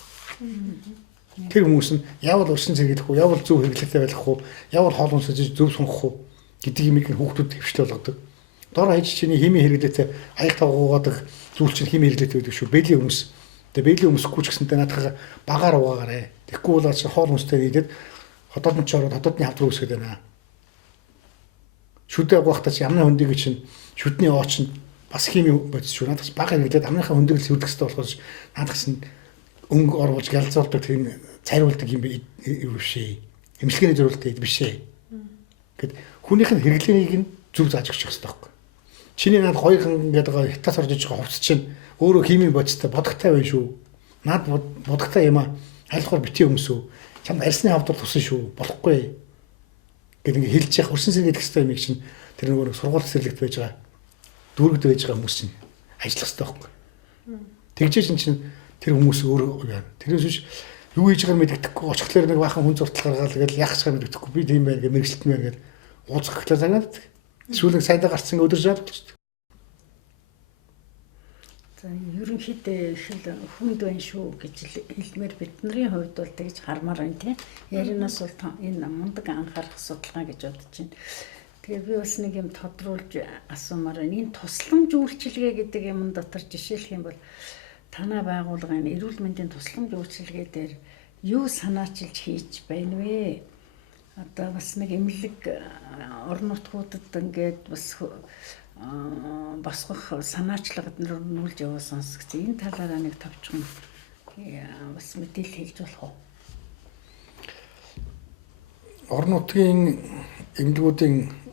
Тэр хүмүүс нь яавал урьдчилан сэргийлэх үү, яавал зөв хэрэглээтэй байх уу, яавал хоол хүнс хийж зөв сунгах уу гэдэг юмыг хүүхдүүд хөвчтэй болгодог. Дор хаяж чиний химийн хэрэглээтэй аяг тавгуугадаг зүйл чинь химийн хэрэглээтэй байдаг шүү. Бэйлийн хүмүүс. Тэгээ бэйлийн хүмүүсгүй ч гэсэнтэй наадахаа багаар угаагаарэ. Тэгэхгүй бол чи хоол хүнстэй хийгээд хотоодны ч ороод хотоодны хавдруу үсгээд байна. Шүдээ угаахтаа чи амны хөндийг чинь шүдний ооч нь бас химийн бодис шүү. Наадах бага хэрэглээд амныхаа хөндийг л сүрдэх хэрэгтэй болохоос наадах чинь өнгө оруулж галзуулдаг тийм цайруулдаг юм бишээ. Эмчилгээний зорилттой бишээ. Гэт хүнийх нь хэрэглээнийг нь зөв зааж өгчих хэрэгтэй байхгүй. Чиний наад хоёр ингээд байгаа хятадас орж иж байгаа хувцас чинь өөрөө химийн бодистой бодогтой байна шүү. Наад бодогтой юм аа. Айлхаар битгий өмсөө. Чамд арьсны хавдар тусан шүү. Болохгүй. Гэт ингээд хэлж яах урьдчилан сэргийлэх хэрэгтэй юм чинь тэр нөгөө сургууль цэцэрлэгт байж байгаа дүүрэгд байж байгаа хүмүүс чинь ажиллах хэрэгтэй байхгүй. Тэгжээч чинь тэр хүмүүс өөрөө яа. Тэрээс биш юу хийж байгааг мэддэхгүй очихлоор нэг баахан хүн зуртал гаргаал тэгэл яах чагаа мэддэхгүй би тийм байна гэж мэрэгчлэн байна гэж ууцах гэхлээр санаад. Сүүлэн сайдаа гарцсан өдөр жаад шүү дээ. За ерөнхийдөө их л хүнд байна шүү гэж хэлмээр бидний хувьд бол тэгж хармаар байна тийм. Яринаас бол энэ мундаг анхаарах судалгаа гэж бодож байна. Тэгээ би бас нэг юм тодруулж асуумаар байна. Энэ тусламж үйлчилгээ гэдэг юм дотор жишээлх юм бол танай байгууллагын эрүүл мэндийн тусламж үйлчилгээ дээр юу санаачилж хийж байна вэ? Одоо бас нэг эмнэлэг орон нутгуудад ингээд бас босгох санаачлагад нүүлж яваа сонсгосон. Энэ талаараа нэг товчхон бас мэдээлэл хэлж болох уу? Орон нутгийн эмнэлгүүдийн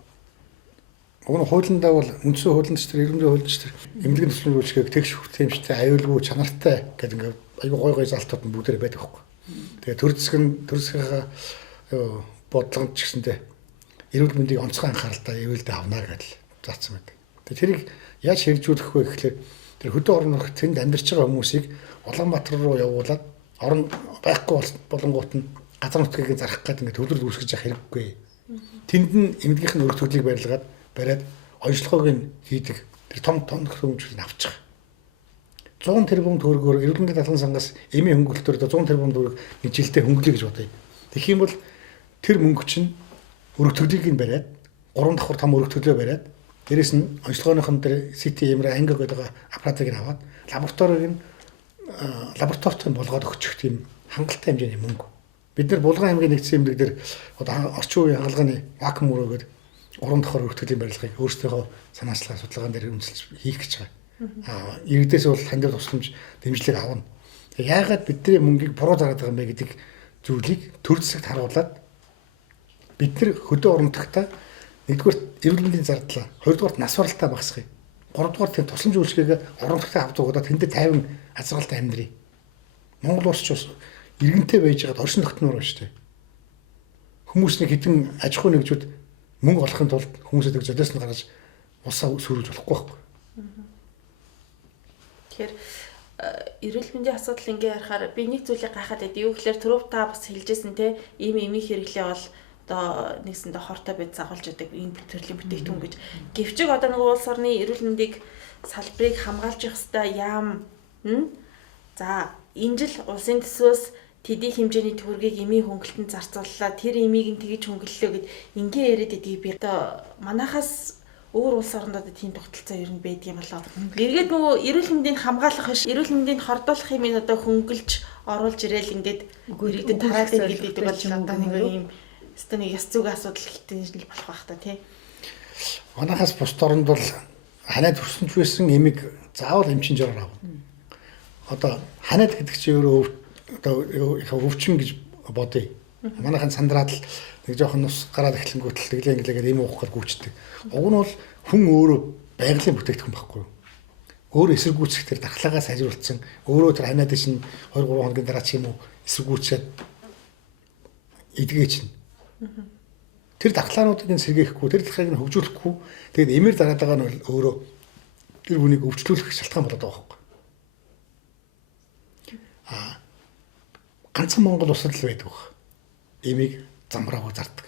хуулиндаа бол үндсэн хуулиндч тэр эрдэмтэн хуулиндч тэр эмнэлгийн төслийн үйлчлэгийг тэгш хүртээмжтэй аюулгүй чанартай гэдэг ингээд аюу гой гой залтууд нь бүгдээр байдаг байхгүй. Тэгээ төр засгийнхаа бодлогонд ч гэсэндээ эрүүл мэндийг онцгой анхааралтай ивэлдэ авнаа гэж заасан байдаг. Тэгээ тэрийг яаж хэрэгжүүлэх вэ гэхлээр тэр хөдөө орон нутгад тэнд амьдарч байгаа хүмүүсийг Улаанбаатар руу явуулаад орон байхгүй болонгууд нь газар нутгийг зарах гэдэг ингээд төвлөрд үүсгэж явах хэрэггүй. Тэнд нь эмнэлгийнх нь өрх төрлийг бариад онцлогоог нь хийдэг тэр том хөрөнгөжлийг авчих. 100 тэрбум төгрөгөөр эрүүл мэндийн даатган сангаас эмийн хөнгөлөлтөөр 100 тэрбум төгрөг нэг жилдээ хөнгөлөе гэж бодъё. Тэгэх юм бол тэр мөнгө чинь өрх төрлийг нь бариад 3 давхар том өрх төрлөө бариад дээрэс нь онцлогооныхон дээр CT ямраа ангиг гэдэг аппаратыг нь аваад лабораторид болгоод өгчих тийм хангалттай хэмжээний мөнгө. Бид нар Булган аймгийн нэгдсэн эмнэлэг дээр одоо орчин үеийн хаалганы вакуум өрөөгөр 3 давхар өрх төрлийн барилгыг өөрсдийнхөө санаачлалын судалгаан дээр үнэлж хийх гэж байгаа. Иргэдээс бол хандив тусламж дэмжлэг авна. Яагаад бидний мөнгийг буруу зараад байгаа юм бэ гэдэг зүйлийг төр засагт харуулад бид нар хөдөө орон нутгатаа нэгдүгээр эрүүл мэндийн зардлаа, хоёрдугаар нас баралтаа багасгая. Гуравдугаар тийм тусламж үйлчилгээгээ орон нутгад авч угаадаа тэндээ 50 азаргалтай амьдрий. Монгол улс ч бас иргэнтэй байж байгаад оршин тогтноор байна шүү дээ. Хүмүүсний хэдэн аж ахуй нэгжүүд мөнгө олохын тулд хүмүүсэд золиос нь гаргаж усаа сүрүүлж болохгүй байхгүй. Тэгэхээр эрүүл мэндийн асуудал ингээ ярахаар би нэг зүйлийг гайхаад байд. Юу гэхээр түрүү та бас хэлжсэн те ийм эмийн хэрэглээ бол одоо нэгсэндээ хортой бод загуулж байдаг ийм төрлийн бүтээгдэхүүн гэж. Гэвчиг одоо нэг улс орны эрүүл мэндийг салбарыг хамгаалж явах хэвээр яам. За энэ жил улсын төсвөөс тэдний хэмжээний төгрөгийг эмийн хөнгөлтөнд зарцууллаа. Тэр эмийг нь тэгж хөнгөллөө гэд ингээ яриад байдгийг би одоо манайхаас өөр улс орнуудад тийм тогтолцоо ер нь байдаг юм болоо. Эргээд нөгөө эрүүл мэндийг хамгаалах биш, эрүүл мэндийг хордуулах юм одоо хөнгөлж оруулж ирээл ингээд иргэдэд тараад иргэдэг бол одоо нэг юм өстөний яс зүг асуудал хэлтэн болох байх та тий. Манайхаас бусд орнд бол ханаад хүрсэнч байсан эмийг заавал эмчинжээр авна. Одоо ханаад гэдэг чинь өөрөө одоо их өвчин гэж бодъё. Манайхан сандраад л нэг жоохон нус гараад эхлэнгүүтэл тэглээ инглээгээр эм уух гэж гүйчдэг. Уг нь бол хүн өөрөө байгалийн бүтээгдэхүүн байхгүй юу? Өөрөө эсэргүүцэх тэр дархлаагаа сайжруулсан, өөрөө тэр ханаад шин 2 3 хоногийн дараа ч юм уу эсэргүүцээд эдгээ чинь. Тэр дархлаануудыг нь сэргээхгүй, тэр дархлааг нь хөгжүүлэхгүй, тэгээд эмээр дараад байгаа нь өөрөө тэр хүнийг өвчлүүлэх шалтгаан болоод байгаа байхгүй. Ганцхан Монгол улсад л байдаг. Эмийг замраагаар зардаг.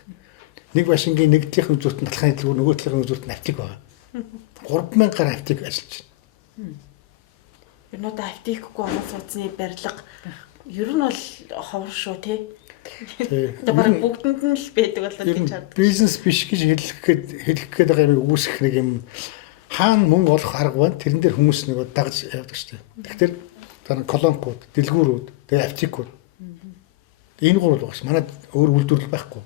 Нэг башингийн нэг талын зүрт нь талхын хэлбэр, нөгөө талын зүрт нь аптик байгаа. 3000 гаруй аптик ажиллаж байна. Ер нь одоо аптикгүй оноо суудсны барилга ер нь бол ховор шүү тий. Одоо бараг бүгдэнд нь л байдаг болоод гэж хаад. Бизнес биш гэж хэлэх гээд байгаа юм үүсгэх нэг юм хаана мөнгө олох арга байна. Тэрэн дээр хүмүүс нэг дагж явдаг шүү дээ. Тэгэхээр тэр колонкууд, дэлгүүрүүд, тэгээ аптикууд. Энэ гурав л багш. Манайд өөр үйлдвэрлэл байхгүй.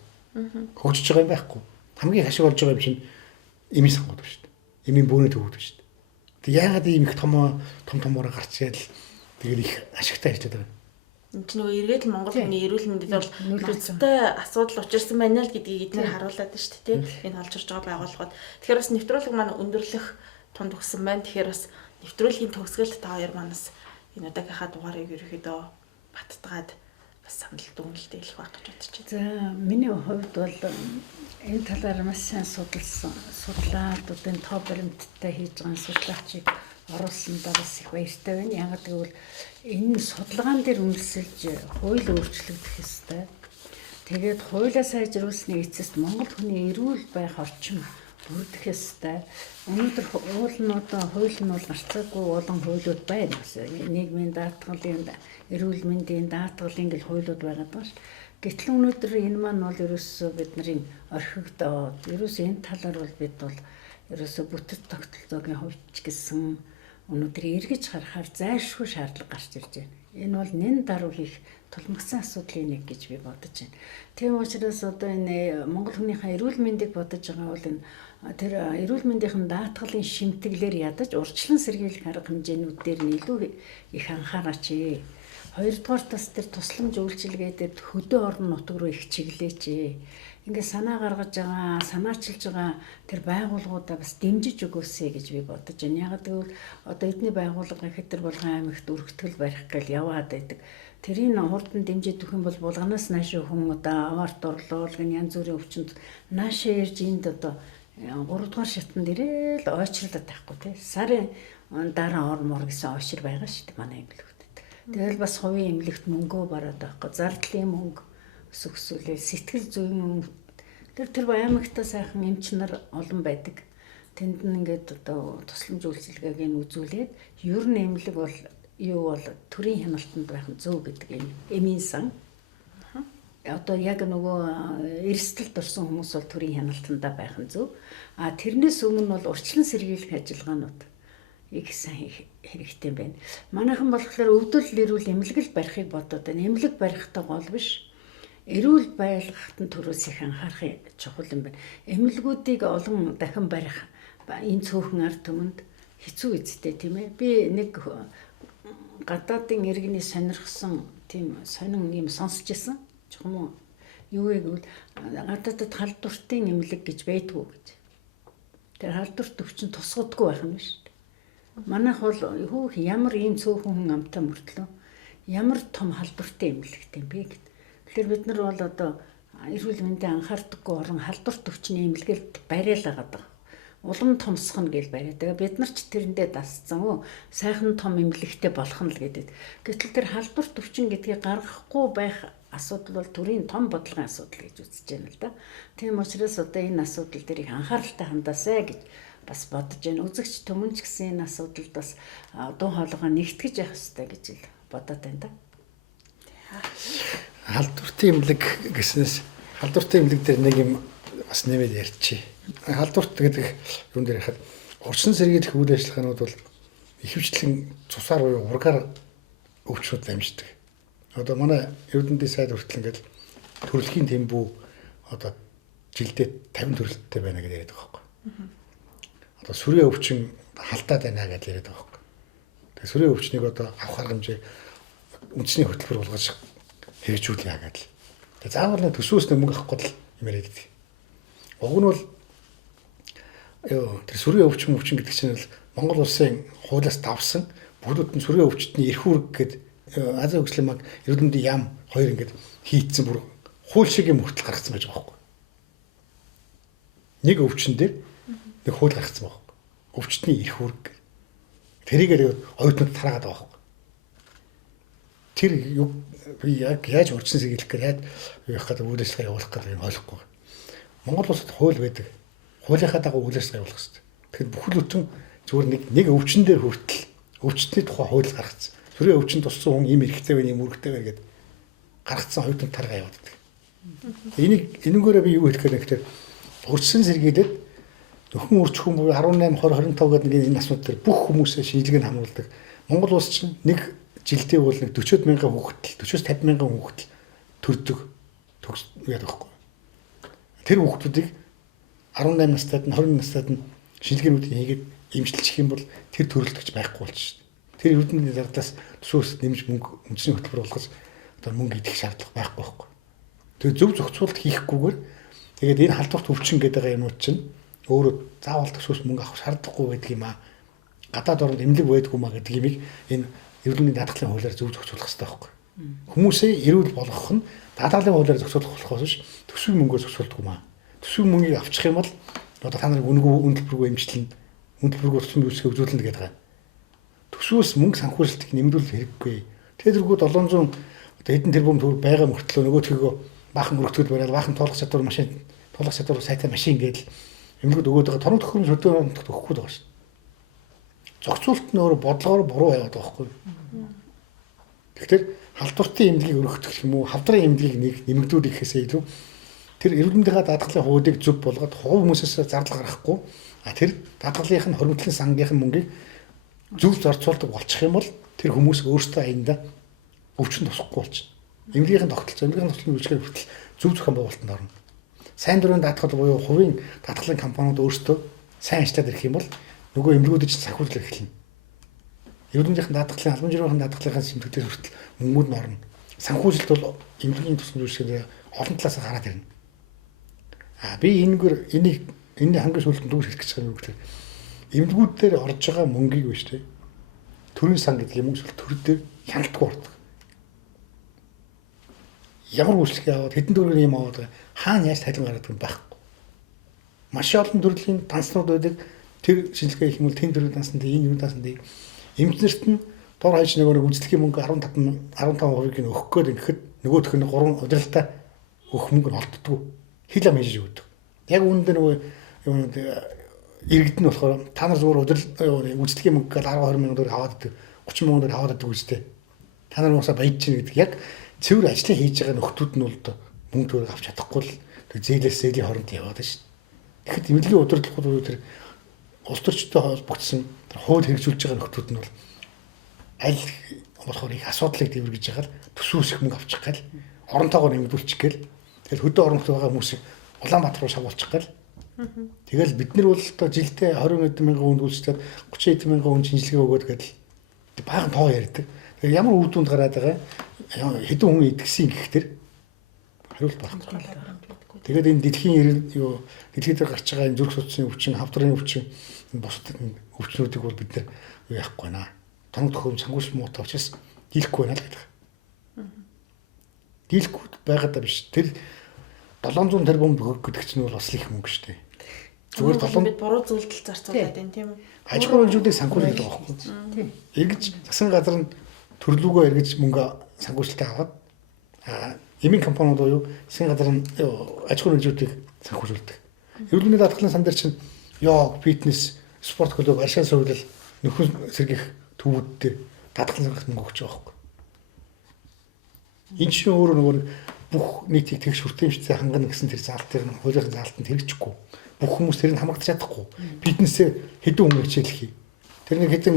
Хөгжиж байгаа юм байхгүй. Хамгийн хашиг болж байгаа юм чинь эмийн сангууд шүү дээ. Эмийн бөөний төвүүд шүү дээ. Тэг яагаад ийм их томороо гарч ял тэгэл их ашигтай ажиллаад байгаа. Энд чинь нөгөө эргээд л Монгол хүний эрүүл мэндэд бол ноцтой асуудал учирсан байна л гэдгийг эдгээр харуулад байна шүү дээ. Энэ олж ирж байгаа байгууллагууд. Тэгэхээр бас нэвтрүүлэг маань өндөрлөх тунд өгсөн байна. Тэгэхээр бас нэвтрүүлгийн төгсгөлд та хоёр манаас энэ удаагийнхаа дугаарыг ерөөхдөө баттгаад бас санал дүгнэлтээ хэлэх байх гэж бодож байна. За миний хувьд бол энэ талаар маш сайн судлаад одоо энэ тоо баримттай хийж байгаа судлаачийг оруулсандаа бас их баяртай байна. Яагаад гэвэл энэ судалгаан дээр үнэлсэлж хууль өөрчлөгдөх ёстой. Тэгээд хуулиа сайжруулсны эцэст Монгол хүний эрүүл байх орчин бүрдэх ёстой. Өнөөдөр хууль нь бол гарцаагүй олон хуулиуд байна. Нийгмийн даатгалын, эрүүл мэндийн даатгалын гэл хуулиуд байгаад байгаа ш. Гэтэл өнөөдөр энэ маань бол ерөөсөө бидний орхигдоод ерөөсөө энэ талаар бол бид бол ерөөсөө бүтэц тогтолцоогийн хувьч гэсэн өнөөдөр эргэж харахаар зайлшгүй шаардлага гарч ирж байна. Энэ бол нэн даруй хийх тулмагсан асуудлын нэг гэж би бодож байна. Тийм учраас одоо энэ Монгол хүнийхээ эрүүл мэндийг бодож байгаа бол энэ тэр эрүүл мэндийн даатгалын шимтгэлээр ядаж урьдчилан сэргийлэх арга хэмжээнүүд дээр нь илүү их анхаараач. Хоёрдугаар тас тэр тусламж үйлчилгээдэд хөдөө орон нутг руу их чиглээч. Ингээ санаа гаргаж байгаа, санаачилж байгаа тэр байгууллагуудаа бас дэмжиж өгөөсэй гэж би бодож байна. Ягаад гэвэл одоо эдний байгууллага Хэтэр Булган аймагт өргөтгөл барих гэл яваад байдаг. Тэрийг хурдан дэмжиж өгөх юм бол Булганаас наашаа хүн одоо аварт орлол гэн янз бүрийн өвчнөд наашаа ирж энд одоо 3 дугаар шатанд ирээл ойчрлаад байхгүй тий. Сарын дараа ормор гэсэн ойшир байгаа шүү дээ манай эмнэлэгт. Тэгэл бас хувийн эмнэлэгт мөнгөө бараад байхгүй. Зардлын мөнгө өсөксүүлээ сэтгэл зүйн тэр аймагта сайхан эмч нар олон байдаг. Тэнд нь ингээд одоо тусламж үйлчилгээг нь үзүүлээд ер нь эмнэлэг бол юу бол төрийн хяналтанд байх нь зөв гэдэг юм. Эмийн сан. Одоо яг нөгөө эрсдэлд орсон хүмүүс бол төрийн хяналтандаа байх нь зөв. Тэрнээс өмнө бол урьдчилан сэргийлэх ажиллагаанууд их сайн хэрэгтэй байна. Манайхан болохоор өвдөл эрүүл эмнэлэг барихыг бодоод байна. Эмнэлэг барихтай гол биш. Эрүүл байлгахад нь төрөөс их анхаарах чухал юм байна. Эмнэлгүүдийг олон дахин барих энэ цөөхөн ард түмэнд хэцүү үсттэй тийм ээ. Би нэг гадаадын иргэний сонирхсан тийм сонин юм сонсч ирсэн. Чухам юу гэвэл гадаадд халдвартын эмнэлэг гэж байдгүй гэж. Тэр халдварт өвчин тусгадгүй байх юм шүү дээ. Манайх бол хөөх ямар ийм цөөхөн хүн амтай мөртлөө ямар том халдвартын эмнэлэгтэй юм бэ гэд. Тэгэхээр бид нар бол одоо эрүүл мэндэд анхаардаггүй орон халдварт өвчний эмнэлгээр бариалаад байгаа. улам томсгоно гэж бариад. Тэгээ бид нар ч тэрэндээ дасцсан. Сайхан том эмнэлэгтэй болох нь л гэдэг. Гэтэл тэр халдварт өвчин гэдгийг гаргахгүй байх асуудал бол төрийн том бодлогын асуудал гэж үзэж байна л да. Тийм учраас одоо энэ асуудал дээр их анхааралтай хандаасай гэж бас бодож байна. Үзэгч түмэнч гэсэн энэ асуудалд бас дуу хоолойгоо нэгтгэж явах хэрэгтэй гэж л бодоод байна да. Халдвартын эмнэлэг гэснээс халдвартын эмнэлэг дээр нэг юм бас нэмээд ярьчих. Халдварт гэдэг юун дээр яхад урьдчилан сэргийлэх үйл ажиллагаанууд бол ихэвчлэн цусаар буюу ургаар өвчнүүд дамждаг. Одоо манай Эрдэнэдийн сайд хүртэл ингээд төрөлхийн тэмбүү одоо жилдээ 50 төрөлттэй байна гэж яриад байгаа байхгүй. Одоо сүрийн өвчин халдаад байна гэж яриад байгаа байхгүй. Тэгээ сүрийн өвчнийг одоо авах арга хэмжээ үндэсний хөтөлбөр болгож хэрэгжүүлээ гэдэг. Тэгээ заавал нэг төсвөөс мөнгө авахгүй л юм яриад байдаг. Уг нь бол тэр сүрийн өвчин гэдэг чинь л Монгол улсын хуулиас давсан бүгд нь сүрийн өвчтний эрх үүрэг гэдэг Азийн хөгжлийн банк Эрдэнэдийн яам хоёр ингээд хийцэн бүр хууль шиг юм хүртэл гаргацсан байж байгаа байхгүй. Нэг өвчин дээр нэг хууль гаргацсан байгаа байхгүй. Өвчтний эрх үүрэг. Тэрийг оюутнууд тараагаад байгаа байхгүй. Тэр би яг яаж урьдчилан сэргийлэх гэж яаж явах гэдэг үйл ажиллагаа явуулах гэдэг нь ойлгохгүй. Монгол улсад хууль байдаг. Хуулийнхаа дагуу үйл ажиллагаа явуулах хэрэгтэй. Тэгэхээр бүхэл бүтэн зүгээр нэг өвчин дээр хүртэл өвчтний тухай хууль гаргацсан. Сүрийн өвчин туссан хүн ийм эрхтэй байна, ийм үүрэгтэй байна гэдэг гаргацсан оюутнууд таргаа яваад байдаг. Энэнгээрээ би юу хэлэх гээд нэхтэй урьдчилан сэргийлээд нөхөн үрч хүн буюу 18, 20, 25 гэдэг нэг энэ асуудал дээр бүх хүмүүсээ шинжилгээг хамруулдаг. Монгол улс чинь нэг жилдээ бол нэг 40 мянган хүүхэд, 40-50 мянган хүүхэд төрдөг яадаг байхгүй. Тэр хүүхдүүдийг 18 настайд нь 20 настайд нь шинжилгээнүүдийг хийгээд эмчилчих юм бол тэр төрөлтөгч байхгүй болчих шүү дээ. Тэр Эрдэнэдийн зардлаас төсвөөс нэмж мөнгө үндэсний хөтөлбөр болгож одоо мөнгө идэх шаардлага байхгүй байхгүй. Тэгээ зөв зохицуулалт хийхгүйгээр тэгээд энэ халдварт өвчин гэдэг юмуд чинь өөрөө заавал төсвөөс мөнгө авах шаардлагагүй байдаг юм аа. Гадаад орнд эмнэлэг байдгүй маа гэдэг юмыг энэ Эрдэнэдийн даатгалын хуулиар зөв зохицуулах хэрэгтэй байхгүй. Хүмүүсээ эрүүл болгох нь даатгалын хуулиар зохицуулах болохоос биш төсвийн мөнгөөр зохицуулдаг юм аа. Төсвийн мөнгийг авчих юм бол одоо та нарыг үнэлбэргүй эмчилнэ, үнэлбэргүй орчин үйлчлэгээ үзүүлнэ гэдэг байгаа. Төсвөөс мөнгө санхүүжилтийг нэмрүүлэх хэрэггүй. Тэргүүд 700 одоо хэдэн тэрбум төгрөг байгаа мөртлөө нөгөөдхийгөө баахан өргөтгөл бариад баахан туулах чадвар машин, туулах чадвар сайтай машин гэдэл эмнэлгүүд өгөөд байгаа торон төхөөрөмж хөдөө өгөхгүй байгаа шүү. Зохицуулалт нь өөрөө бодлогоор буруу яваад байгаа байхгүй. Тэгэхээр халдвартын эмнэлгийг өргөх гэх юм уу, хавдрын эмнэлгийг нэмэгдүүлэх гэхээсээ илүү тэр эрдэнэдийн даатгалын хуулийг зөв болгоод хувь хүмүүсээс зардал гаргахгүй тэр даатгалын хоригдлын сангийнх нь мөнгийг зөв зарцуулдаг болчих юм бол тэр хүмүүс өөрсдөө аяндаа өвчин тусахгүй болчихно. Эмнэлгийн тогтолцоо, эмнэлгийн тогтолцооны үйлчлэгээр хүртэл зөв зохион байгуулалтанд орно. Сайн дурын даатгал буюу хувийн даатгалын компаниуд өөрсдөө сайн ажиллаад ирэх юм бол нөгөө эмнэлгүүд чинь санхүүжлэх эхэлнэ. Эрдэнэдийн даатгалын, албан журмын даатгалынхаа шимтгүүдээр хүртэл мөнгүүд нь орно. Санхүүжилт бол эмнэлгийн тусламж үйлчлэгээр олон талаас гараад ирнэ. Би энийг хамгийн сүүлд дүүс хэлэх гэж байгаа юм гэхээр эмнэлгүүд дээр орж байгаа мөнгийг биш үү? Төрийн сан гэдэг юм эсвэл төр дээр хяналтгүй ордог. Ямар үйлчлэг яваад хэдэн төгрөгийн юм аваад хаана яаж талин гаргадаг юм байхгүй. Маш олон төрлийн данснууд байдаг. Тэр шинжилгээ их юм бол тэн төрлийн дансанд энэ юм дансанд эмчнэрт нь дор хаяж нөгөө үзлэхийн мөнгө 15% нь өгөх гээд ингэхэд нөгөөх нь 3 удирдалтаа өгөх мөнгө нь олддгоо. Хил ам хийж өгдөг. Яг үүндээ нөгөө иргэд нь болохоор та нар зүгээр үзлэхийн мөнгө гээд 10-20 мянган төгрөг аваад идэг 30 мянган төгрөг аваад идэг үстэй. Та нар уусаа баяж чинь гэдэг яг цэвэр ажлыг хийж байгаа нөхдүүд нь бол мөнгө төгрөг авч чадахгүй л тэг зээлийн хооронд яваад шүү. Тэгэхэд эмнэлгийн удирдлагууд буюу тэр улс төрчтэй холбогдсон хууль хэрэгжүүлж байгаа нөхдүүд нь бол аль болохоор их асуудлыг дэвэргэж байгаа л төсвөөс их мөнгө авчих гал оронтойгоо нэмэгдүүлчих гээл тэгэл хөдөө оронтой байгаа хүмүүсийг Улаанбаатар руу шавуулчих гал тэгэл бид нар бол одоо жилдээ 20 мянган хүнд үйлчлээд 30 мянган хүн шинжилгээ өгөөд гэдэл баахан тоо ярьдаг. Тэгээ ямар үр дүнд гараад байгаа хэдэн хүн идгсэн гэхтэр хариулт байхгүй. Тэгээд энэ дэлхийн дэлхийд гарч байгаа энэ зүрх судасны өвчин, хавдрын өвчин, бусад өвчнүүдийг бол бид нар юу яахгүй байна. Тоног төхөөрөмж санхүүжилт муутай учраас дийлэхгүй байна л гэдэг. Дийлэхгүй байгаад та биш. Тэр 700 тэрбум гэдэг чинь бол бас их мөнгө шүү дээ. Зүгээр толон бид буруу зүйлдэл зарцуулаад байна тийм үү? аж ахуйн хөрөнгөжүүдийг санхүүжүүлэх байгаа байхгүй. Эргэж засгийн газар нь төрлөөгөө эргэж мөнгө санхүүжилтээ аваад эмийн компаниуд буюу засгийн газар нь аж ахуйн хөрөнгөжүүдийг санхүүжүүлдэг. Эрүүл мэндийн даатгалын сан дээр чинь йог, фитнес, спорт клуб, аршин сувилал, нөхөн сэргийх төвүүдтэй даатгалын сангаас мөнгө өгч байгаа байхгүй. Энэ чинь өөрөө нөгөө бүх нийтийг тэгш хүртээмжтэй хангана гэсэн тэр заалтыг нь хуулийн заалтанд хэрэгжихгүй. Бүх хүмүүс тэрийг хамгаалж чадахгүй. Фитнесээ хэдэн хүн хичээлэх юм. Тэр нэг хэдэн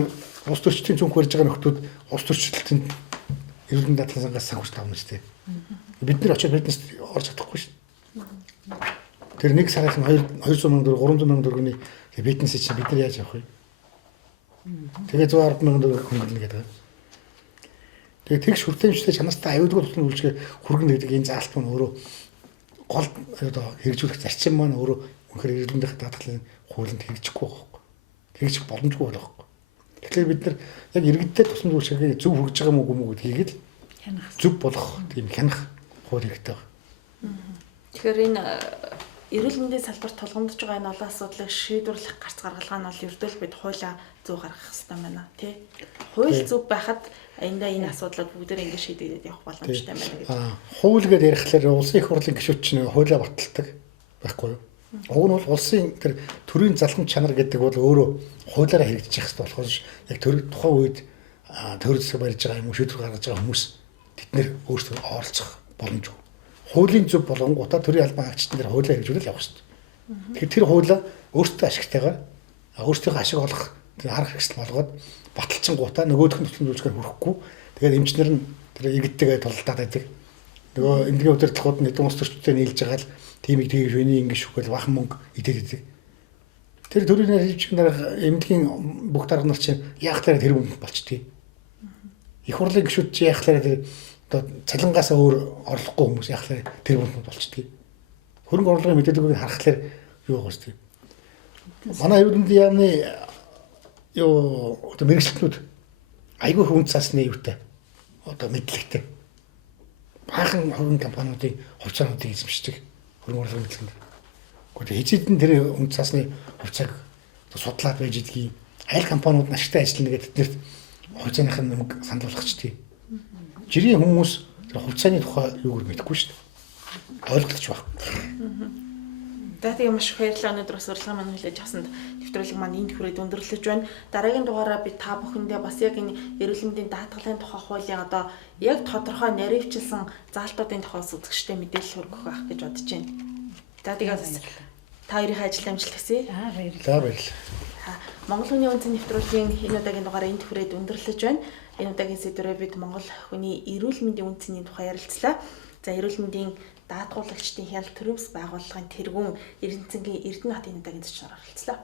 улс төрчдийн цүнх барьж байгаа нөхдүүд улс төрчлөлтөнд эрүүл мэндийн даатгалын сангаас санхүүж тавна шүү дээ. Бид нар очиод фитнест орж чадахгүй шүү дээ. Тэр нэг сарынх нь 200 сая төгрөг, 300 сая төгрөгийн фитнес чинь бид нар яаж явах вэ? Тэгээ 110 сая төгрөг хөнгөлнө гэдэг. Тэгээ тэгш хүртээмжтэй чанартай аюулгүй туслан үйлчлэгээ хүргэнэ гэдэг энэ заалт маань өөрөө гол одоо хэрэгжүүлэх зарчим маань өөрөө үнэхээр эрүүл мэндийн даатгалын хуулинд хэрэгжихгүй байхгүй. Хэрэгжих боломжгүй байхгүй. Тэгэхээр бид нар яг иргэдтэй тусламж үйлчлэгийг зөв хүргэж байгаа мүү үгүй гэдгийг л зөв болгох тийм хянах хууль хэрэгтэй байна. Тэгэхээр энэ эрүүл мэндийн салбарт тулгамдж байгаа энэ олон асуудлыг шийдвэрлэх гарц гаргалгаа нь бол ердөө л бид хуулиа зөв гаргах хэрэгтэй байна тий. Хууль зөв байхад энэ асуудлууд бүгдээр ингэ шийдэгдээд явах боломжтой байна гэдэг. Хууль гэдээ ярихлаар улсын их хурлын гишүүд чинь хуулиа баталдаг байхгүй юу? Уг нь бол улсын тэр төрийн залхам чанар гэдэг бол өөрөө хуулиараа хэрэгжиж явах хэрэгтэй болохоор яг тухайн үед төр засаг барьж байгаа юм уу шийдвэр гаргаж байгаа хүмүүс тэд нэр өөрсдөө оролцох боломжгүй. Хуулийн зөв болгонгуудаа төрийн албан хаагчдын дээр хуулиа хэрэгжүүлэл явах хэрэгтэй. Тэгэхээр тэр хуулиа өөртөө ашигтайгаар өөртөө ашиг олох тэр арга хэрэгсэл болгоод баталчингуудаа нөгөөх нь тусламж үйлчлэгээр хүрэхгүй. Тэгээд эмчнэр нь тэр иргэдтэйгээ тулалдаад байдаг. Нөгөө эмнэлгийн удирдлагууд нь хэдэн улс төрчтэй нийлж байгаа л тиймийг тэгж вэний ингэ шүхэл бахан мөнгө идээд идэг. Тэр төрийн хэрэгжих дарга эмнэлгийн бүх дарга нар чинь яах тараа тэр мөнгө болчтгий. Их хурлын гишүүд чи яах тараа тэр одоо цалингаасаа өөр орлохгүй хүмүүс яах тараа тэр мөнгө болчтгий. Хөрөнгө орлогын мэдээллийг харахаар юу байгаа шүү дээ. Манай эрүүл мэндийн яамны одоо мэрэгчлэнүүд айгүй хүн цаасны юутай одоо мэдлэгтэй баахан хөрөнгө компаниудын хувьцаануудыг эзэмшдэг хөрөнгө оруулалтын мэдлэг. Гэхдээ хэзээдэн тэр хүн цаасны хувьцааг судлаад байж идэгий аль компаниуд нь ашигтай ажиллана гэдэг тэднэрт хувьцааных нь мөнгө сануулгачдгийг. Жирийн хүмүүс тэр хувьцааны тухай юугаар мэдэхгүй шүү дээ. Ойлголцож байна. За тэгээ маш их баярлалаа. Өнөөдөр бас урилга маань хүлээж авсанд нэвтрүүлэг маань энд хүрээд өндөрлөж байна. Дараагийн дугаараа би та бүхэндээ бас яг энэ эрүүл мэндийн даатгалын тухай хуулийн одоо яг тодорхой наривчилсан заалтуудын тухай үзэгчтэй мэдээлэл хүргэх байх гэж бодож байна. За тэгээ бас та хоёрын ажил амжилт хүсье. Баярлалаа. Монгол хүний үндэсний нэвтрүүлгийн энэ удаагийн дугаараа энд хүрээд өндөрлөж байна. Энэ удаагийн сэдвээр бид Монгол хүний эрүүл мэндийн үндэсний тухай ярилцлаа. За эрүүл мэндийн даатгуулагчдын хяналт төрөөс байгууллагын тэргүүн Эрдэнэцэнгийн Эрдэнэ хотын удаагийн зочноор оролцлоо.